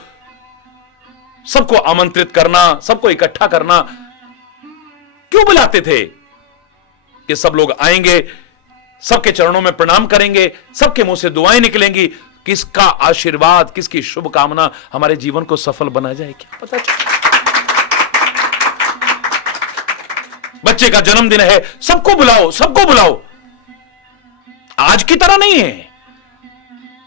सबको आमंत्रित करना, सबको इकट्ठा करना। क्यों बुलाते थे? कि सब लोग आएंगे, सबके चरणों में प्रणाम करेंगे, सबके मुंह से दुआएं निकलेंगी, किसका आशीर्वाद, किसकी शुभकामना हमारे जीवन को सफल बना जाए क्या पता चले। बच्चे का जन्मदिन है, सबको बुलाओ, सबको बुलाओ। आज की तरह नहीं है।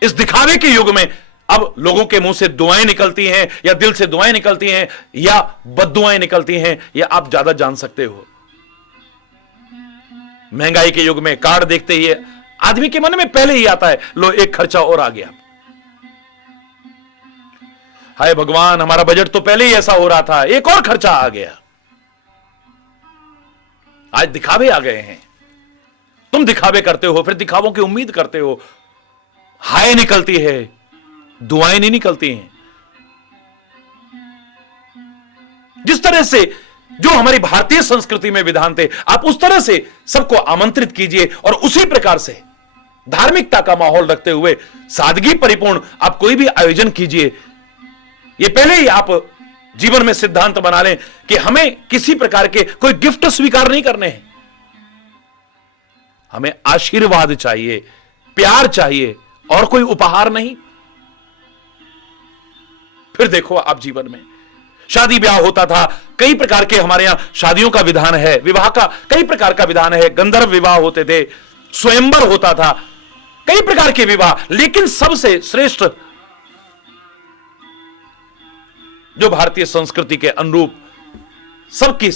इस दिखावे के युग में अब लोगों के मुंह से दुआएं निकलती हैं, या दिल से दुआएं निकलती हैं, या बद्दुआएं निकलती हैं, या आप ज्यादा जान सकते हो। महंगाई के युग में कार्ड देखते ही आदमी के मन में पहले ही आता है, लो एक खर्चा और आ गया। हाय भगवान, हमारा बजट तो पहले ही ऐसा हो रहा था, एक और खर्चा आ गया। आज दिखावे आ गए हैं। तुम दिखावे करते हो, फिर दिखावों की उम्मीद करते हो। हाय निकलती है, दुआएं नहीं निकलती हैं। जिस तरह से जो हमारी भारतीय संस्कृति में विधान थे, आप उस तरह से सबको आमंत्रित कीजिए, और उसी प्रकार से धार्मिकता का माहौल रखते हुए सादगी परिपूर्ण आप कोई भी आयोजन कीजिए। ये पहले ही आप जीवन में सिद्धांत बना लें कि हमें किसी प्रकार के कोई गिफ्ट स्वीकार नहीं करने हैं। हमें आशीर्वाद चाहिए, प्यार चाहिए, और कोई उपहार नहीं। फिर देखो आप जीवन में शादी ब्याह होता था, कई प्रकार के हमारे यहां शादियों का विधान है, विवाह का कई प्रकार का विधान है। गंधर्व विवाह होते थे, स्वयंवर होता था, कई प्रकार के विवाह। लेकिन सबसे श्रेष्ठ जो भारतीय संस्कृति के अनुरूप सबकी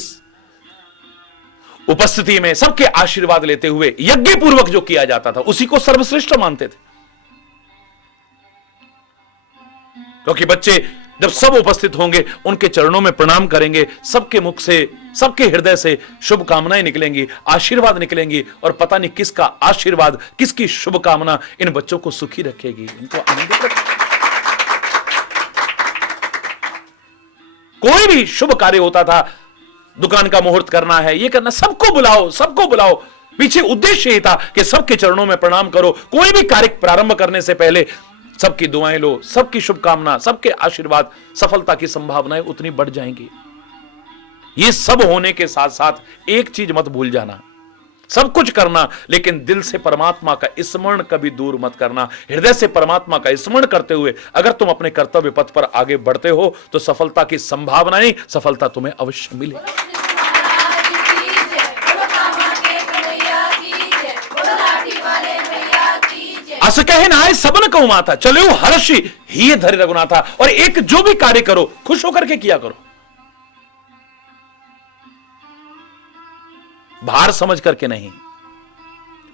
उपस्थिति में सबके आशीर्वाद लेते हुए यज्ञ पूर्वक जो किया जाता था, उसी को सर्वश्रेष्ठ मानते थे। क्योंकि बच्चे जब सब उपस्थित होंगे, उनके चरणों में प्रणाम करेंगे, सबके मुख से, सबके हृदय से शुभकामनाएं निकलेंगी, आशीर्वाद निकलेंगी, और पता नहीं किसका आशीर्वाद, किसकी शुभकामना इन बच्चों को सुखी रखेगी, इनको आनंदित रखेगी। कोई भी शुभ कार्य होता था, दुकान का मुहूर्त करना है, ये करना, सबको बुलाओ, सबको बुलाओ। पीछे उद्देश्य ही था कि सबके चरणों में प्रणाम करो। कोई भी कार्य प्रारंभ करने से पहले सबकी दुआएं लो, सबकी शुभकामना, सबके आशीर्वाद, सफलता की संभावनाएं उतनी बढ़ जाएंगी। ये सब होने के साथ साथ एक चीज मत भूल जाना, सब कुछ करना, लेकिन दिल से परमात्मा का स्मरण कभी दूर मत करना। हृदय से परमात्मा का स्मरण करते हुए अगर तुम अपने कर्तव्य पथ पर आगे बढ़ते हो, तो सफलता की संभावना नहीं, सफलता तुम्हें अवश्य मिलेगी। अस कहे नाय सबन कहूं माता, चले हर्ष ही धरि रघुनाथा। और एक जो भी कार्य करो, खुश होकर के किया करो, भार समझ करके नहीं,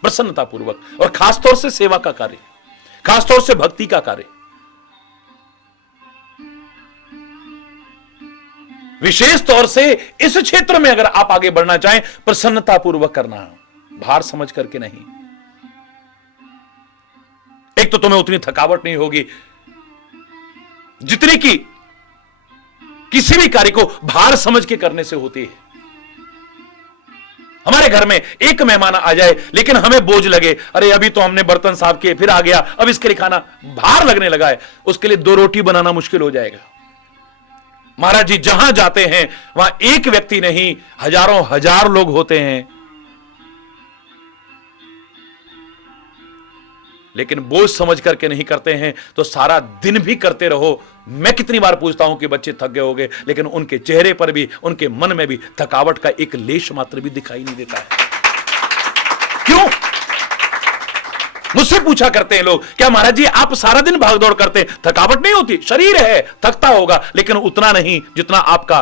प्रसन्नता पूर्वक। और खासतौर से सेवा का कार्य, खासतौर से भक्ति का कार्य। विशेष तौर से इस क्षेत्र में अगर आप आगे बढ़ना चाहें, प्रसन्नतापूर्वक करना, भार समझ करके नहीं। एक तो तुम्हें उतनी थकावट नहीं होगी जितनी की किसी भी कार्य को भार समझ के करने से होती है। हमारे घर में एक मेहमान आ जाए लेकिन हमें बोझ लगे, अरे अभी तो हमने बर्तन साफ किए, फिर आ गया, अब इसके लिए खाना, भार लगने लगा है, उसके लिए 2 रोटी बनाना मुश्किल हो जाएगा। महाराज जी जहां जाते हैं वहां एक व्यक्ति नहीं, हजारों हजार लोग होते हैं, लेकिन बोझ समझ करके नहीं करते हैं तो सारा दिन भी करते रहो। मैं कितनी बार पूछता हूं कि बच्चे थक गए होंगे, लेकिन उनके चेहरे पर भी, उनके मन में भी थकावट का एक लेश मात्र भी दिखाई नहीं देता है। क्यों? मुझसे पूछा करते हैं लोग, क्या महाराज जी आप सारा दिन भागदौड़ करते हैं, थकावट नहीं होती? शरीर है, थकता होगा, लेकिन उतना नहीं जितना आपका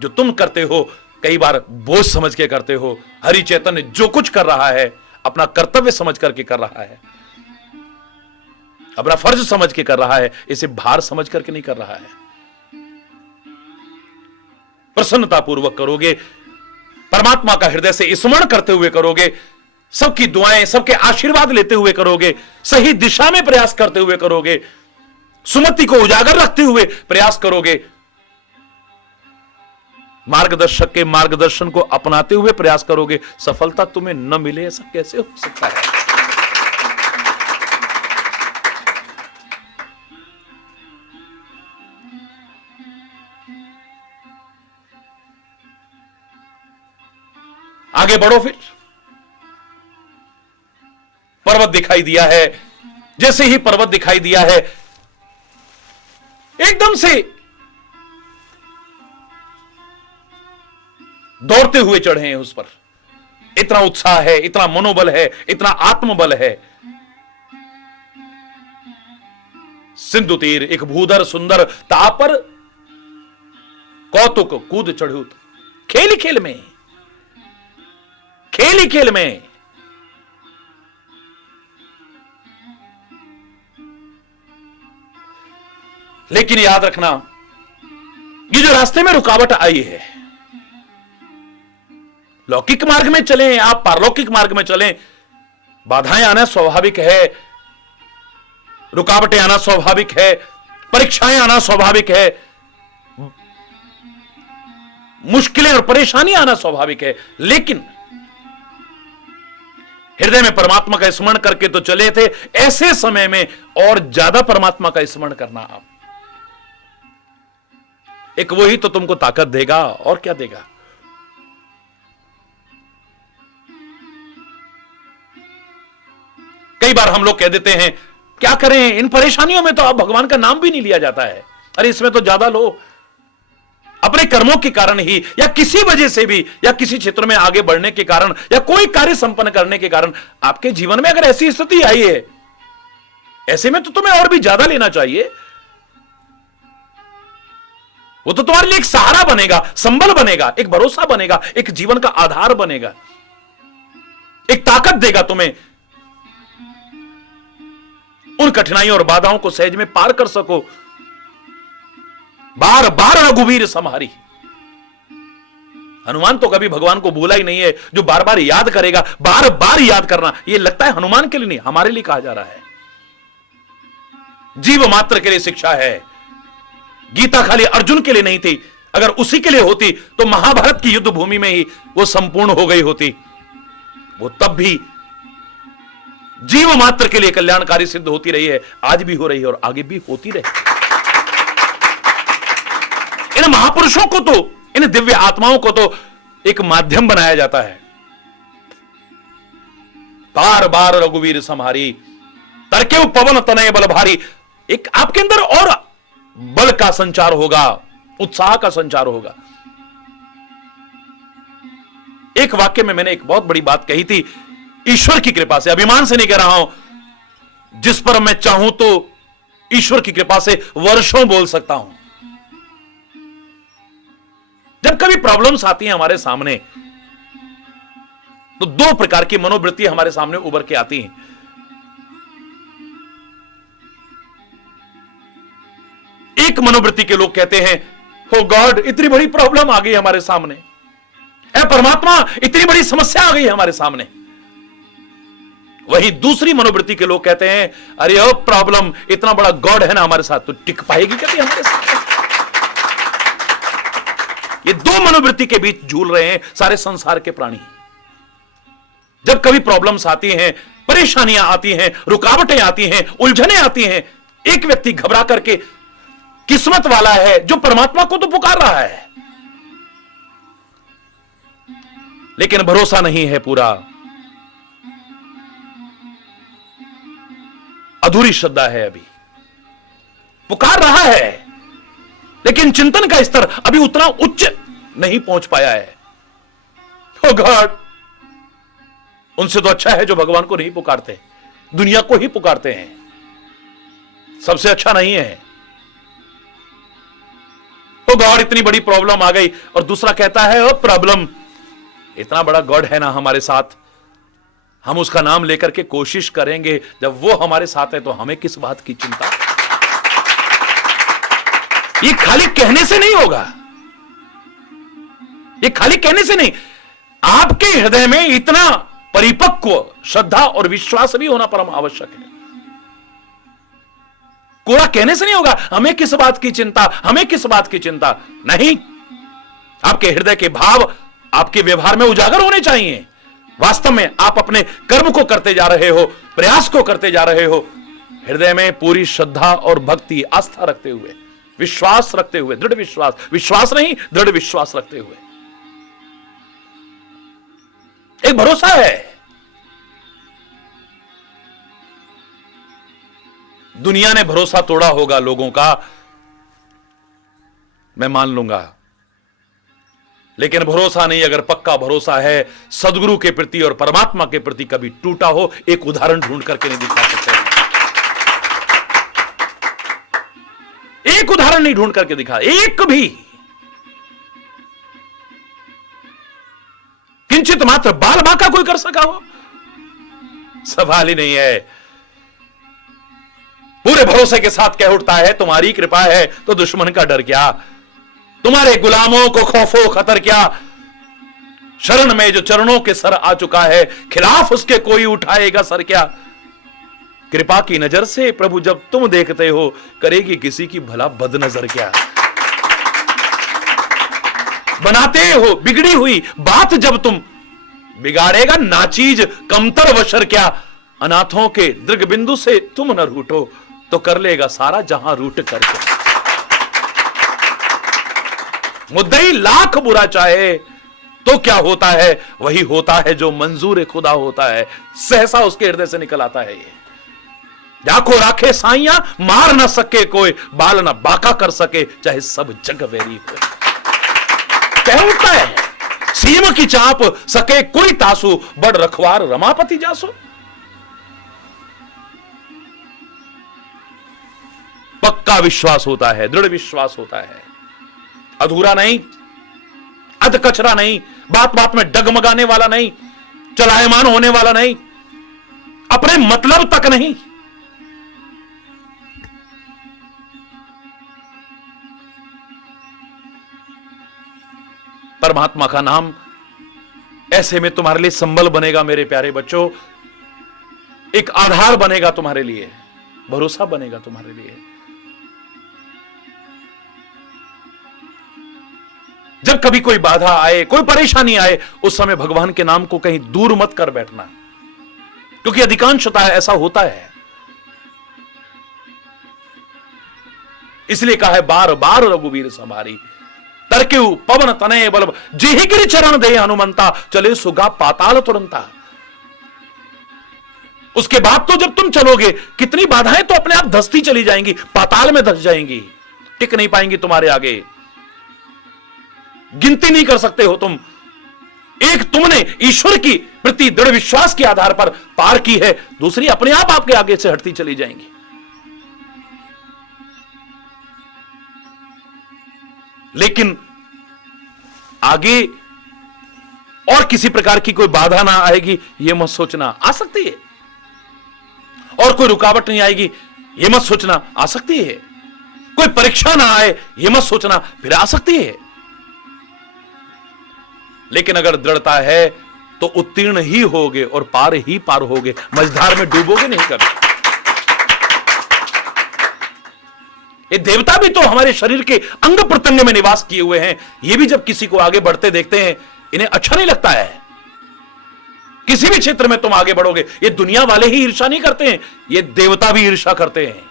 जो तुम करते हो कई बार बोझ समझ के करते हो। हरि चैतन्य जो कुछ कर रहा है अपना कर्तव्य समझ करके कर रहा है, अपना फर्ज समझ के कर रहा है, इसे भार समझ करके नहीं कर रहा है। प्रसन्नतापूर्वक करोगे, परमात्मा का हृदय से स्मरण करते हुए करोगे, सबकी दुआएं, सबके आशीर्वाद लेते हुए करोगे, सही दिशा में प्रयास करते हुए करोगे, सुमति को उजागर रखते हुए प्रयास करोगे, मार्गदर्शक के मार्गदर्शन को अपनाते हुए प्रयास करोगे, सफलता तुम्हें न मिले ऐसा कैसे हो सकता है? आगे बढ़ो। फिर पर्वत दिखाई दिया है, जैसे ही पर्वत दिखाई दिया है एकदम से दौड़ते हुए चढ़े हैं उस पर। इतना उत्साह है, इतना मनोबल है, इतना आत्मबल है। सिंधु तीर एक भूधर सुंदर तापर कौतुक कूद चढ़ूत, खेल खेल में, खेल ही खेल में। लेकिन याद रखना, ये जो रास्ते में रुकावट आई है, लौकिक मार्ग में चलें आप, पारलौकिक मार्ग में चलें, बाधाएं आना स्वाभाविक है, रुकावटें आना स्वाभाविक है, परीक्षाएं आना स्वाभाविक है, मुश्किलें और परेशानी आना स्वाभाविक है। लेकिन हृदय में परमात्मा का स्मरण करके तो चले थे, ऐसे समय में और ज्यादा परमात्मा का स्मरण करना। आप एक वही तो तुमको ताकत देगा, और क्या देगा? कई बार हम लोग कह देते हैं, क्या करें इन परेशानियों में तो अब भगवान का नाम भी नहीं लिया जाता है। अरे इसमें तो ज्यादा लो, अपने कर्मों के कारण ही या किसी वजह से भी, या किसी क्षेत्र में आगे बढ़ने के कारण, या कोई कार्य संपन्न करने के कारण आपके जीवन में अगर ऐसी स्थिति आई है, ऐसे में तो तुम्हें और भी ज्यादा लेना चाहिए। वो तो तुम्हारे लिए एक सहारा बनेगा, संबल बनेगा, एक भरोसा बनेगा, एक जीवन का आधार बनेगा, एक ताकत देगा तुम्हें, उन कठिनाइयों और बाधाओं को सहज में पार कर सको। बार बार रघुवीर सम्हारी। हनुमान तो कभी भगवान को भूला ही नहीं है, जो बार बार याद करेगा, बार बार याद करना, यह लगता है हनुमान के लिए नहीं, हमारे लिए कहा जा रहा है। जीव मात्र के लिए शिक्षा है। गीता खाली अर्जुन के लिए नहीं थी, अगर उसी के लिए होती तो महाभारत की युद्ध भूमि में ही वो संपूर्ण हो गई होती। वो तब भी जीव मात्र के लिए कल्याणकारी सिद्ध होती रही है, आज भी हो रही है और आगे भी होती रहे। इन महापुरुषों को तो, इन दिव्य आत्माओं को तो एक माध्यम बनाया जाता है। बार बार रघुवीर सम्हारी, तरके पवन तनय बल भारी। एक आपके अंदर और बल का संचार होगा, उत्साह का संचार होगा। एक वाक्य में मैंने एक बहुत बड़ी बात कही थी, ईश्वर की कृपा से, अभिमान से नहीं कह रहा हूं, जिस पर मैं चाहूं तो ईश्वर की कृपा से वर्षों बोल सकता हूं। जब कभी प्रॉब्लम्स आती हैं हमारे सामने, तो 2 प्रकार की मनोवृत्ति हमारे सामने उभर के आती हैं। एक मनोवृत्ति के लोग कहते हैं, हो गॉड, इतनी बड़ी प्रॉब्लम आ गई हमारे सामने, ऐ परमात्मा इतनी बड़ी समस्या आ गई हमारे सामने। वही दूसरी मनोवृत्ति के लोग कहते हैं, अरे ओ प्रॉब्लम, इतना बड़ा गॉड है ना हमारे साथ, तो टिक पाएगी कभी हमारे साथ? ये दो मनोवृत्ति के बीच झूल रहे हैं सारे संसार के प्राणी। जब कभी प्रॉब्लम्स आती हैं, परेशानियां आती हैं, रुकावटें आती हैं, उलझनें आती हैं, एक व्यक्ति घबरा करके किस्मत वाला है जो परमात्मा को तो पुकार रहा है, लेकिन भरोसा नहीं है, पूरा अधूरी श्रद्धा है, अभी पुकार रहा है लेकिन चिंतन का स्तर अभी उतना उच्च नहीं पहुंच पाया है। ओ गॉड, उनसे तो अच्छा है जो भगवान को नहीं पुकारते, दुनिया को ही पुकारते हैं, सबसे अच्छा नहीं है। ओ गॉड, इतनी बड़ी प्रॉब्लम आ गई, और दूसरा कहता है ओ प्रॉब्लम, इतना बड़ा गॉड है ना हमारे साथ, हम उसका नाम लेकर के कोशिश करेंगे, जब वो हमारे साथ है तो हमें किस बात की चिंता। ये खाली कहने से नहीं होगा, ये खाली कहने से नहीं, आपके हृदय में इतना परिपक्व श्रद्धा और विश्वास भी होना परम आवश्यक है। कोरा कहने से नहीं होगा, हमें किस बात की चिंता, हमें किस बात की चिंता, नहीं। आपके हृदय के भाव आपके व्यवहार में उजागर होने चाहिए। वास्तव में आप अपने कर्म को करते जा रहे हो, प्रयास को करते जा रहे हो, हृदय में पूरी श्रद्धा और भक्ति, आस्था रखते हुए, विश्वास रखते हुए, दृढ़ विश्वास, विश्वास नहीं दृढ़ विश्वास रखते हुए, एक भरोसा है। दुनिया ने भरोसा तोड़ा होगा लोगों का, मैं मान लूंगा, लेकिन भरोसा नहीं, अगर पक्का भरोसा है सदगुरु के प्रति और परमात्मा के प्रति कभी टूटा हो, एक उदाहरण ढूंढ करके नहीं दिखा सकते। एक उदाहरण नहीं ढूंढ करके दिखा, एक भी, किंचित मात्र बाल बांका कोई कर सका हो, सवाल ही नहीं है। पूरे भरोसे के साथ कह उठता है, तुम्हारी कृपा है तो दुश्मन का डर क्या, तुम्हारे गुलामों को खौफो खतर क्या, शरण में जो चरणों के सर आ चुका है, खिलाफ उसके कोई उठाएगा सर क्या। कृपा की नजर से प्रभु जब तुम देखते हो, करेगी किसी की भला बदनजर क्या। बनाते हो बिगड़ी हुई बात जब तुम, बिगाड़ेगा नाचीज कमतर वशर क्या। अनाथों के दृग बिंदु से तुम न रूठो, तो कर लेगा सारा जहां रूठ करके। मुद्दई लाख बुरा चाहे तो क्या होता है, वही होता है जो मंजूर खुदा होता है। सहसा उसके हृदय से निकल आता है ये, जाको राखे साइया मार ना सके कोई, बाल ना बाका कर सके चाहे सब जग वेरी हो। कह उठता है, सीम की चाप सके कोई तासु, बड़ रखवार रमापति जासो। पक्का विश्वास होता है, दृढ़ विश्वास होता है, अधूरा नहीं, अध कचरा नहीं, बात बात में डगमगाने वाला नहीं, चलायमान होने वाला नहीं, अपने मतलब तक नहीं। परमात्मा का नाम ऐसे में तुम्हारे लिए संबल बनेगा मेरे प्यारे बच्चों, एक आधार बनेगा तुम्हारे लिए, भरोसा बनेगा तुम्हारे लिए। जब कभी कोई बाधा आए, कोई परेशानी आए, उस समय भगवान के नाम को कहीं दूर मत कर बैठना, क्योंकि अधिकांशतः ऐसा होता है। इसलिए कहा है बार बार रघुवीर संभारी, तरक्यू पवन तनय बल, जेहि गिरि चरण दे हनुमंता, चले सुगा पाताल तुरंता। उसके बाद तो जब तुम चलोगे, कितनी बाधाएं तो अपने आप धसती चली जाएंगी, पाताल में धस जाएंगी, टिक नहीं पाएंगी तुम्हारे आगे, गिनती नहीं कर सकते हो तुम। एक तुमने ईश्वर की प्रति दृढ़ विश्वास के आधार पर पार की है, दूसरी अपने आप आपके आगे से हटती चली जाएंगी। लेकिन आगे और किसी प्रकार की कोई बाधा ना आएगी यह मत सोचना, आ सकती है, और कोई रुकावट नहीं आएगी यह मत सोचना, आ सकती है, कोई परीक्षा ना आए ये मत सोचना, फिर आ सकती है, लेकिन अगर दृढ़ता है तो उत्तीर्ण ही होगे और पार ही पार होगे, मझधार में डूबोगे नहीं कभी। ये देवता भी तो हमारे शरीर के अंग प्रत्यंग में निवास किए हुए हैं, ये भी जब किसी को आगे बढ़ते देखते हैं इन्हें अच्छा नहीं लगता है। किसी भी क्षेत्र में तुम आगे बढ़ोगे, ये दुनिया वाले ही ईर्ष्या नहीं करते हैं, ये देवता भी ईर्ष्या करते हैं।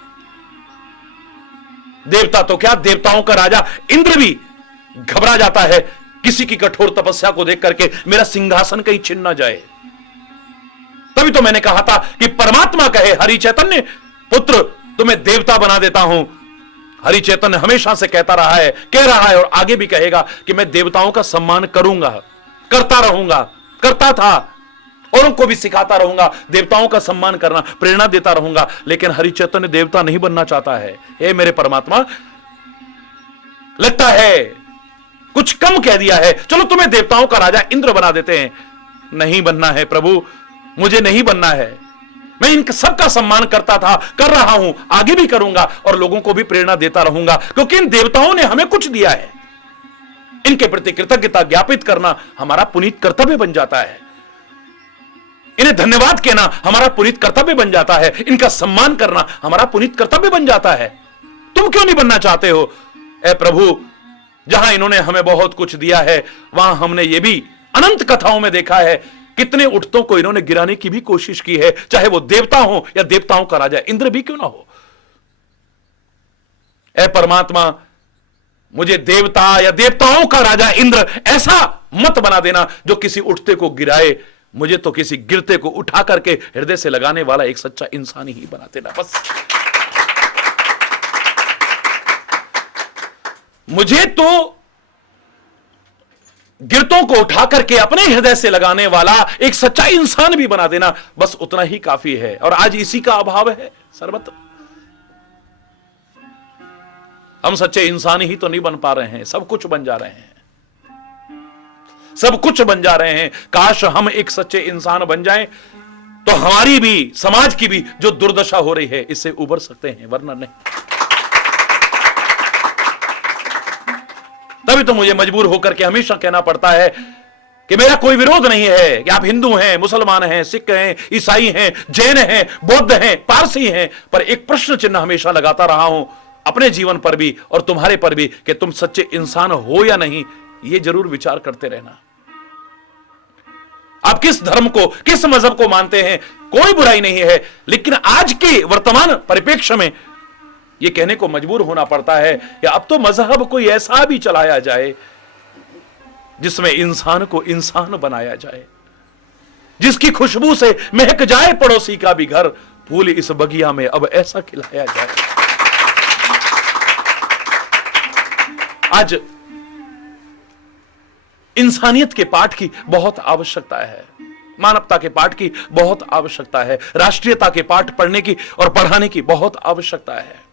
देवता तो क्या, देवताओं का राजा इंद्र भी घबरा जाता है किसी की कठोर तपस्या को देख करके, मेरा सिंहासन कहीं छिन ना जाए। तभी तो मैंने कहा था कि परमात्मा कहे हरि चैतन्य पुत्र तुम्हें देवता बना देता हूं। हरि चैतन्य हमेशा से कहता रहा है, कह रहा है और आगे भी कहेगा कि मैं देवताओं का सम्मान करूंगा, करता रहूंगा, करता था और उनको भी सिखाता रहूंगा देवताओं का सम्मान करना, प्रेरणा देता रहूंगा। लेकिन हरि चैतन्य देवता नहीं बनना चाहता है। हे मेरे परमात्मा, लगता है कुछ कम कह दिया है, चलो तुम्हें देवताओं का राजा इंद्र बना देते हैं। नहीं बनना है प्रभु, मुझे नहीं बनना है। मैं इन सबका सम्मान करता था, कर रहा हूं, आगे भी करूंगा और लोगों को भी प्रेरणा देता रहूंगा, क्योंकि इन देवताओं ने हमें कुछ दिया है। इनके प्रति कृतज्ञता ज्ञापित करना हमारा पुनीत कर्तव्य बन जाता है। इन्हें धन्यवाद कहना हमारा पुनीत कर्तव्य बन जाता है। इनका सम्मान करना हमारा पुनीत कर्तव्य बन जाता है। तुम क्यों नहीं बनना चाहते हो? ऐ प्रभु, जहां इन्होंने हमें बहुत कुछ दिया है, वहां हमने ये भी अनंत कथाओं में देखा है कितने उठतों को इन्होंने गिराने की भी कोशिश की है, चाहे वो देवता हो या देवताओं का राजा इंद्र भी क्यों ना हो। ऐ परमात्मा, मुझे देवता या देवताओं का राजा इंद्र ऐसा मत बना देना जो किसी उठते को गिराए। मुझे तो किसी गिरते को उठा करके हृदय से लगाने वाला एक सच्चा इंसान ही बना देना बस। मुझे तो गिरतों को उठा करके अपने हृदय से लगाने वाला एक सच्चा इंसान भी बना देना, बस उतना ही काफी है। और आज इसी का अभाव है सर्वत्र। हम सच्चे इंसान ही तो नहीं बन पा रहे हैं, सब कुछ बन जा रहे हैं, सब कुछ बन जा रहे हैं। काश हम एक सच्चे इंसान बन जाएं तो हमारी भी, समाज की भी जो दुर्दशा हो रही है इससे उबर सकते हैं, वरना नहीं। तभी तो मुझे मजबूर होकर के हमेशा कहना पड़ता है कि मेरा कोई विरोध नहीं है कि आप हिंदू हैं, मुसलमान हैं, सिख हैं, ईसाई हैं, जैन हैं, बौद्ध हैं, पारसी हैं, पर एक प्रश्न चिन्ह हमेशा लगाता रहा हूं अपने जीवन पर भी और तुम्हारे पर भी कि तुम सच्चे इंसान हो या नहीं, ये जरूर विचार करते रहना। आप किस धर्म को, किस मजहब को मानते हैं, कोई बुराई नहीं है, लेकिन आज के वर्तमान परिप्रेक्ष्य में यह कहने को मजबूर होना पड़ता है कि अब तो मजहब कोई ऐसा भी चलाया जाए जिसमें इंसान को इंसान बनाया जाए, जिसकी खुशबू से महक जाए पड़ोसी का भी घर, फूल इस बगिया में अब ऐसा खिलाया जाए। आज इंसानियत के पाठ की बहुत आवश्यकता है, मानवता के पाठ की बहुत आवश्यकता है, राष्ट्रीयता के पाठ पढ़ने की और पढ़ाने की बहुत आवश्यकता है,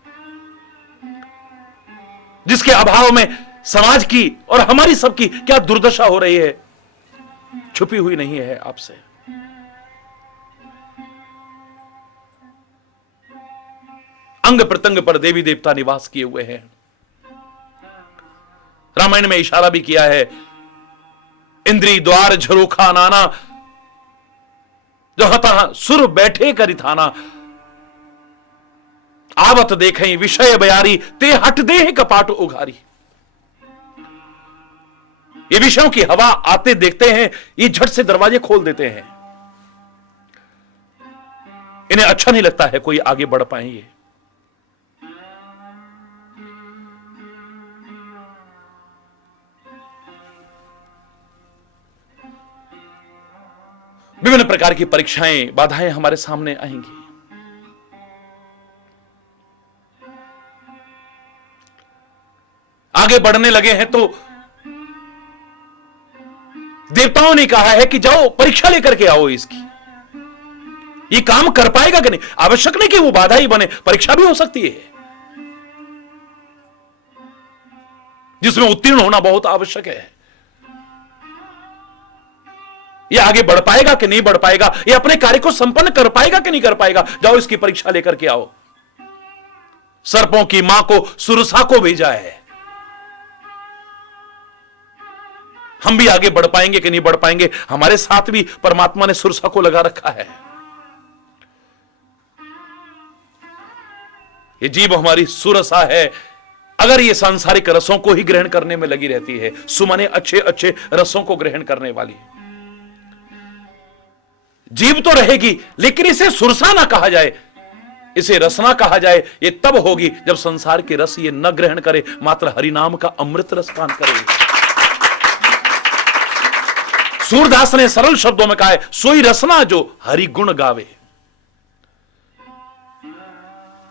जिसके अभाव में समाज की और हमारी सबकी क्या दुर्दशा हो रही है छुपी हुई नहीं है आपसे। अंग प्रत्यंग पर देवी देवता निवास किए हुए हैं। रामायण में इशारा भी किया है, इंद्री द्वार झरोखा नाना, जहां तहां सुर बैठे करी थाना, आवत देखें विषय बयारी, ते हट दे कपाट उघारी। ये विषयों की हवा आते देखते हैं, ये झट से दरवाजे खोल देते हैं। इन्हें अच्छा नहीं लगता है कोई आगे बढ़ पाएंगे। विभिन्न प्रकार की परीक्षाएं, बाधाएं हमारे सामने आएंगी। आगे बढ़ने लगे हैं तो देवताओं ने कहा है कि जाओ परीक्षा लेकर के आओ इसकी, ये काम कर पाएगा कि नहीं। आवश्यक नहीं कि वो बाधा ही बने, परीक्षा भी हो सकती है जिसमें उत्तीर्ण होना बहुत आवश्यक है। ये आगे बढ़ पाएगा कि नहीं बढ़ पाएगा, ये अपने कार्य को संपन्न कर पाएगा कि नहीं कर पाएगा, जाओ इसकी परीक्षा लेकर के आओ। सर्पों की मां को सुरसा को भेजा है। हम भी आगे बढ़ पाएंगे कि नहीं बढ़ पाएंगे, हमारे साथ भी परमात्मा ने सुरसा को लगा रखा है। ये जीभ हमारी सुरसा है। अगर ये सांसारिक रसों को ही ग्रहण करने में लगी रहती है, सुमने अच्छे अच्छे रसों को ग्रहण करने वाली जीभ तो रहेगी, लेकिन इसे सुरसा ना कहा जाए, इसे रसना कहा जाए। ये तब होगी जब संसार के रस ये न ग्रहण करे, मात्र हरिनाम का अमृत रस पान करे। सूरदास ने सरल शब्दों में कहा है, सोई रसना जो हरि गुण गावे।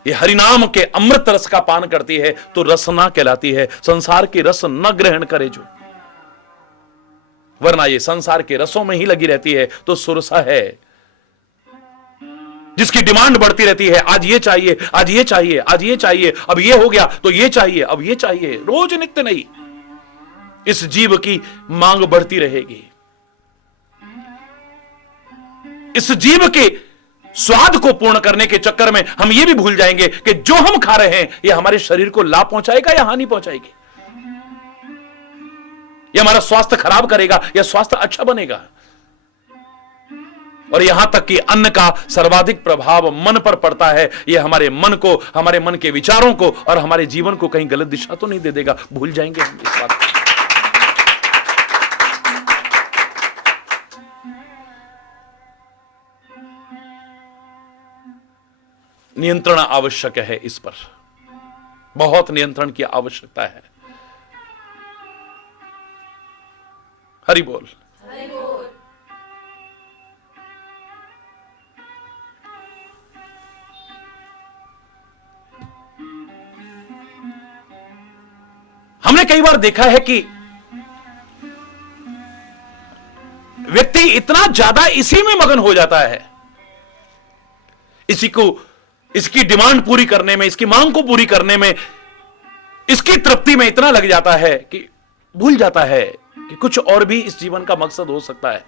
ये हरिनाम के अमृत रस का पान करती है तो रसना कहलाती है। संसार के रस न ग्रहण करे जो, वरना ये संसार के रसों में ही लगी रहती है तो सुरसा है, जिसकी डिमांड बढ़ती रहती है। आज ये चाहिए, आज ये चाहिए, आज ये चाहिए, अब ये हो गया तो ये चाहिए, अब ये चाहिए, रोज नित्य नहीं। इस जीव की मांग बढ़ती रहेगी। इस जीव के स्वाद को पूर्ण करने के चक्कर में हम ये भी भूल जाएंगे कि जो हम खा रहे हैं ये हमारे शरीर को लाभ पहुंचाएगा या हानि पहुंचाएगी, ये हमारा स्वास्थ्य खराब करेगा या स्वास्थ्य अच्छा बनेगा। और यहां तक कि अन्न का सर्वाधिक प्रभाव मन पर पड़ता है। यह हमारे मन को, हमारे मन के विचारों को और हमारे जीवन को कहीं गलत दिशा तो नहीं दे देगा, भूल जाएंगे हम इस बात को। नियंत्रण आवश्यक है, इस पर बहुत नियंत्रण की आवश्यकता है। हरि बोल। हरि बोल। हमने कई बार देखा है कि व्यक्ति इतना ज्यादा इसी में मगन हो जाता है, इसी को, इसकी डिमांड पूरी करने में, इसकी मांग को पूरी करने में, इसकी तृप्ति में इतना लग जाता है कि भूल जाता है कि कुछ और भी इस जीवन का मकसद हो सकता है।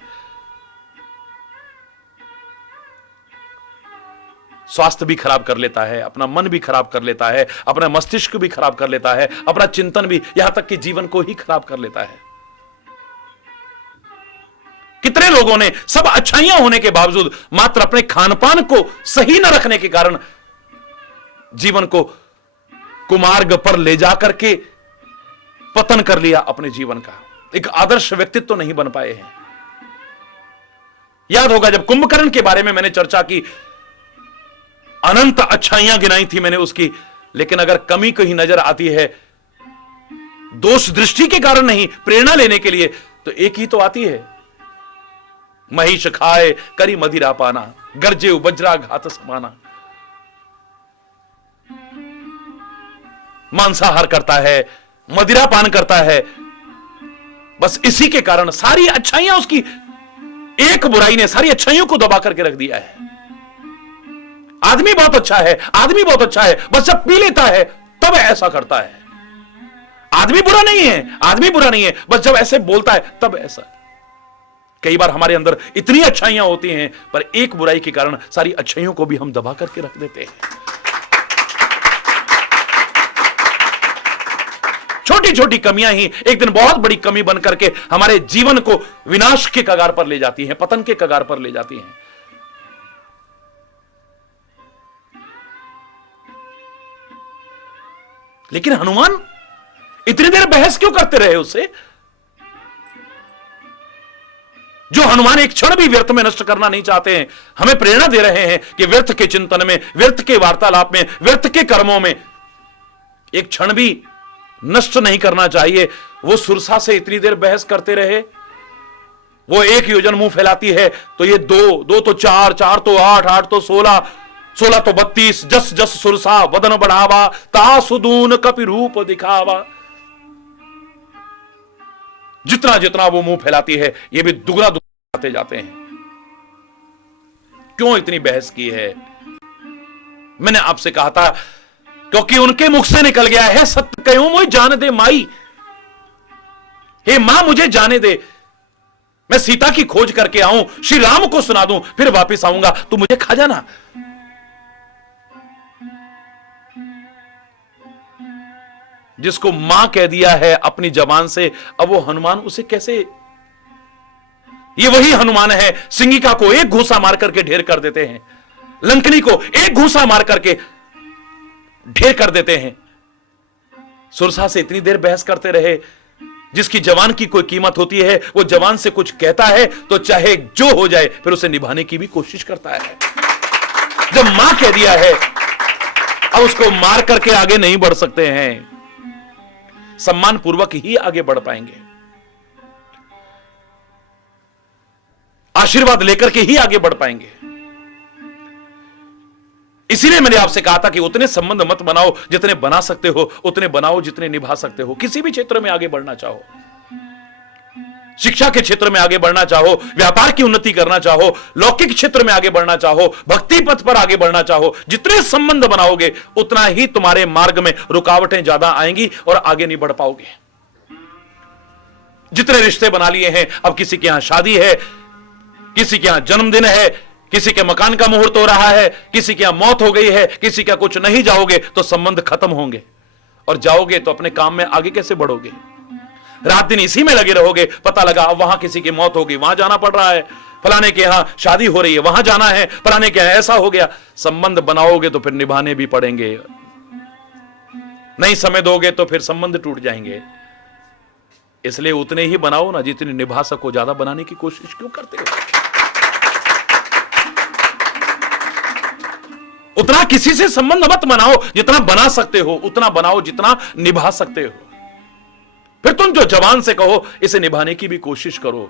स्वास्थ्य भी खराब कर लेता है, अपना मन भी खराब कर लेता है, अपना मस्तिष्क भी खराब कर लेता है, अपना चिंतन भी, यहां तक कि जीवन को ही खराब कर लेता है। कितने लोगों ने सब अच्छाइयां होने के बावजूद मात्र अपने खानपान को सही न रखने के कारण जीवन को कुमार्ग पर ले जाकर के पतन कर लिया, अपने जीवन का एक आदर्श व्यक्तित्व तो नहीं बन पाए हैं। याद होगा जब कुंभकर्ण के बारे में मैंने चर्चा की, अनंत अच्छाइयां गिनाई थी मैंने उसकी, लेकिन अगर कमी कहीं नजर आती है दोष दृष्टि के कारण नहीं, प्रेरणा लेने के लिए, तो एक ही तो आती है, महिष खाए करी मदिरा पाना, गरजे वज्रा घात समाना। मांसाहार करता है, मदिरा पान करता है, बस इसी के कारण सारी अच्छाइयां उसकी, एक बुराई ने सारी अच्छाइयों को दबा करके रख दिया है। आदमी बहुत अच्छा है, आदमी बहुत अच्छा है, बस जब पी लेता है तब ऐसा करता है। आदमी बुरा नहीं है, आदमी बुरा नहीं है, बस जब ऐसे बोलता है तब ऐसा। कई बार हमारे अंदर इतनी अच्छाइयां होती हैं, पर एक बुराई के कारण सारी अच्छाइयों को भी हम दबा करके रख देते हैं। छोटी छोटी कमियां ही एक दिन बहुत बड़ी कमी बन करके हमारे जीवन को विनाश के कगार पर ले जाती हैं, पतन के कगार पर ले जाती हैं। लेकिन हनुमान इतनी देर बहस क्यों करते रहे उससे? जो हनुमान एक क्षण भी व्यर्थ में नष्ट करना नहीं चाहते हैं, हमें प्रेरणा दे रहे हैं कि व्यर्थ के चिंतन में, व्यर्थ के वार्तालाप में, व्यर्थ के कर्मों में एक क्षण भी नष्ट नहीं करना चाहिए। वो सुरसा से इतनी देर बहस करते रहे। वो एक योजन मुंह फैलाती है तो ये दो, दो तो चार, चार तो आठ, आठ तो 16, 16 तो 32, जस जस सुरसा वदन बढ़ावा, ता सुदून कपि रूप दिखावा। जितना जितना वो मुंह फैलाती है ये भी दुगना दुगना आते जाते हैं। क्यों इतनी बहस की है? मैंने आपसे कहा था क्योंकि उनके मुख से निकल गया है, सत्य कहूं मुझे जाने दे माई, हे मां मुझे जाने दे, मैं सीता की खोज करके आऊं, श्री राम को सुना दूं, फिर वापस आऊंगा, तू मुझे खा जाना। जिसको मां कह दिया है अपनी जबान से, अब वो हनुमान उसे कैसे? ये वही हनुमान है सिंगिका को एक घूसा मार करके ढेर कर देते हैं, लंकनी को एक घूसा मार करके ढेर कर देते हैं। सुरसा से इतनी देर बहस करते रहे। जिसकी जवान की कोई कीमत होती है, वो जवान से कुछ कहता है तो चाहे जो हो जाए फिर उसे निभाने की भी कोशिश करता है। जब मां कह दिया है, अब उसको मार करके आगे नहीं बढ़ सकते हैं, सम्मान पूर्वक ही आगे बढ़ पाएंगे, आशीर्वाद लेकर के ही आगे बढ़ पाएंगे। इसीलिए मैंने आपसे कहा था कि उतने संबंध मत बनाओ जितने बना सकते हो, उतने बनाओ जितने निभा सकते हो। किसी भी क्षेत्र में आगे बढ़ना चाहो, शिक्षा के क्षेत्र में आगे बढ़ना चाहो, व्यापार की उन्नति करना चाहो, लौकिक क्षेत्र में आगे बढ़ना चाहो, भक्ति पथ पर आगे बढ़ना चाहो, जितने संबंध बनाओगे उतना ही तुम्हारे मार्ग में रुकावटें ज्यादा आएंगी और आगे नहीं बढ़ पाओगे। जितने रिश्ते बना लिए हैं, अब किसी के यहां शादी है, किसी के यहां जन्मदिन है, किसी के मकान का मुहूर्त हो रहा है, किसी के यहां मौत हो गई है, किसी का कुछ नहीं, जाओगे तो संबंध खत्म होंगे, और जाओगे तो अपने काम में आगे कैसे बढ़ोगे? रात दिन इसी में लगे रहोगे। पता लगा वहां किसी की मौत होगी, वहां जाना पड़ रहा है, फलाने के यहां शादी हो रही है, वहां जाना है, फलाने के यहां ऐसा हो गया। संबंध बनाओगे तो फिर निभाने भी पड़ेंगे, नहीं समय दोगे तो फिर संबंध टूट जाएंगे। इसलिए उतने ही बनाओ ना जितने निभा सको। ज्यादा बनाने की कोशिश क्यों करते हो? उतना किसी से संबंध मत बनाओ जितना बना सकते हो, उतना बनाओ जितना निभा सकते हो। फिर तुम जो जवान से कहो इसे निभाने की भी कोशिश करो,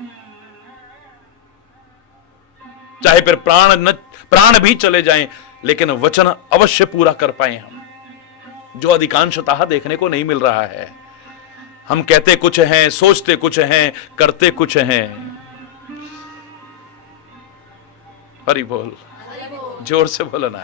चाहे फिर प्राण भी चले जाएं, लेकिन वचन अवश्य पूरा कर पाए हम, जो अधिकांशतः देखने को नहीं मिल रहा है। हम कहते कुछ हैं, सोचते कुछ हैं, करते कुछ हैं। हरि बोल, जोर से बोलो ना।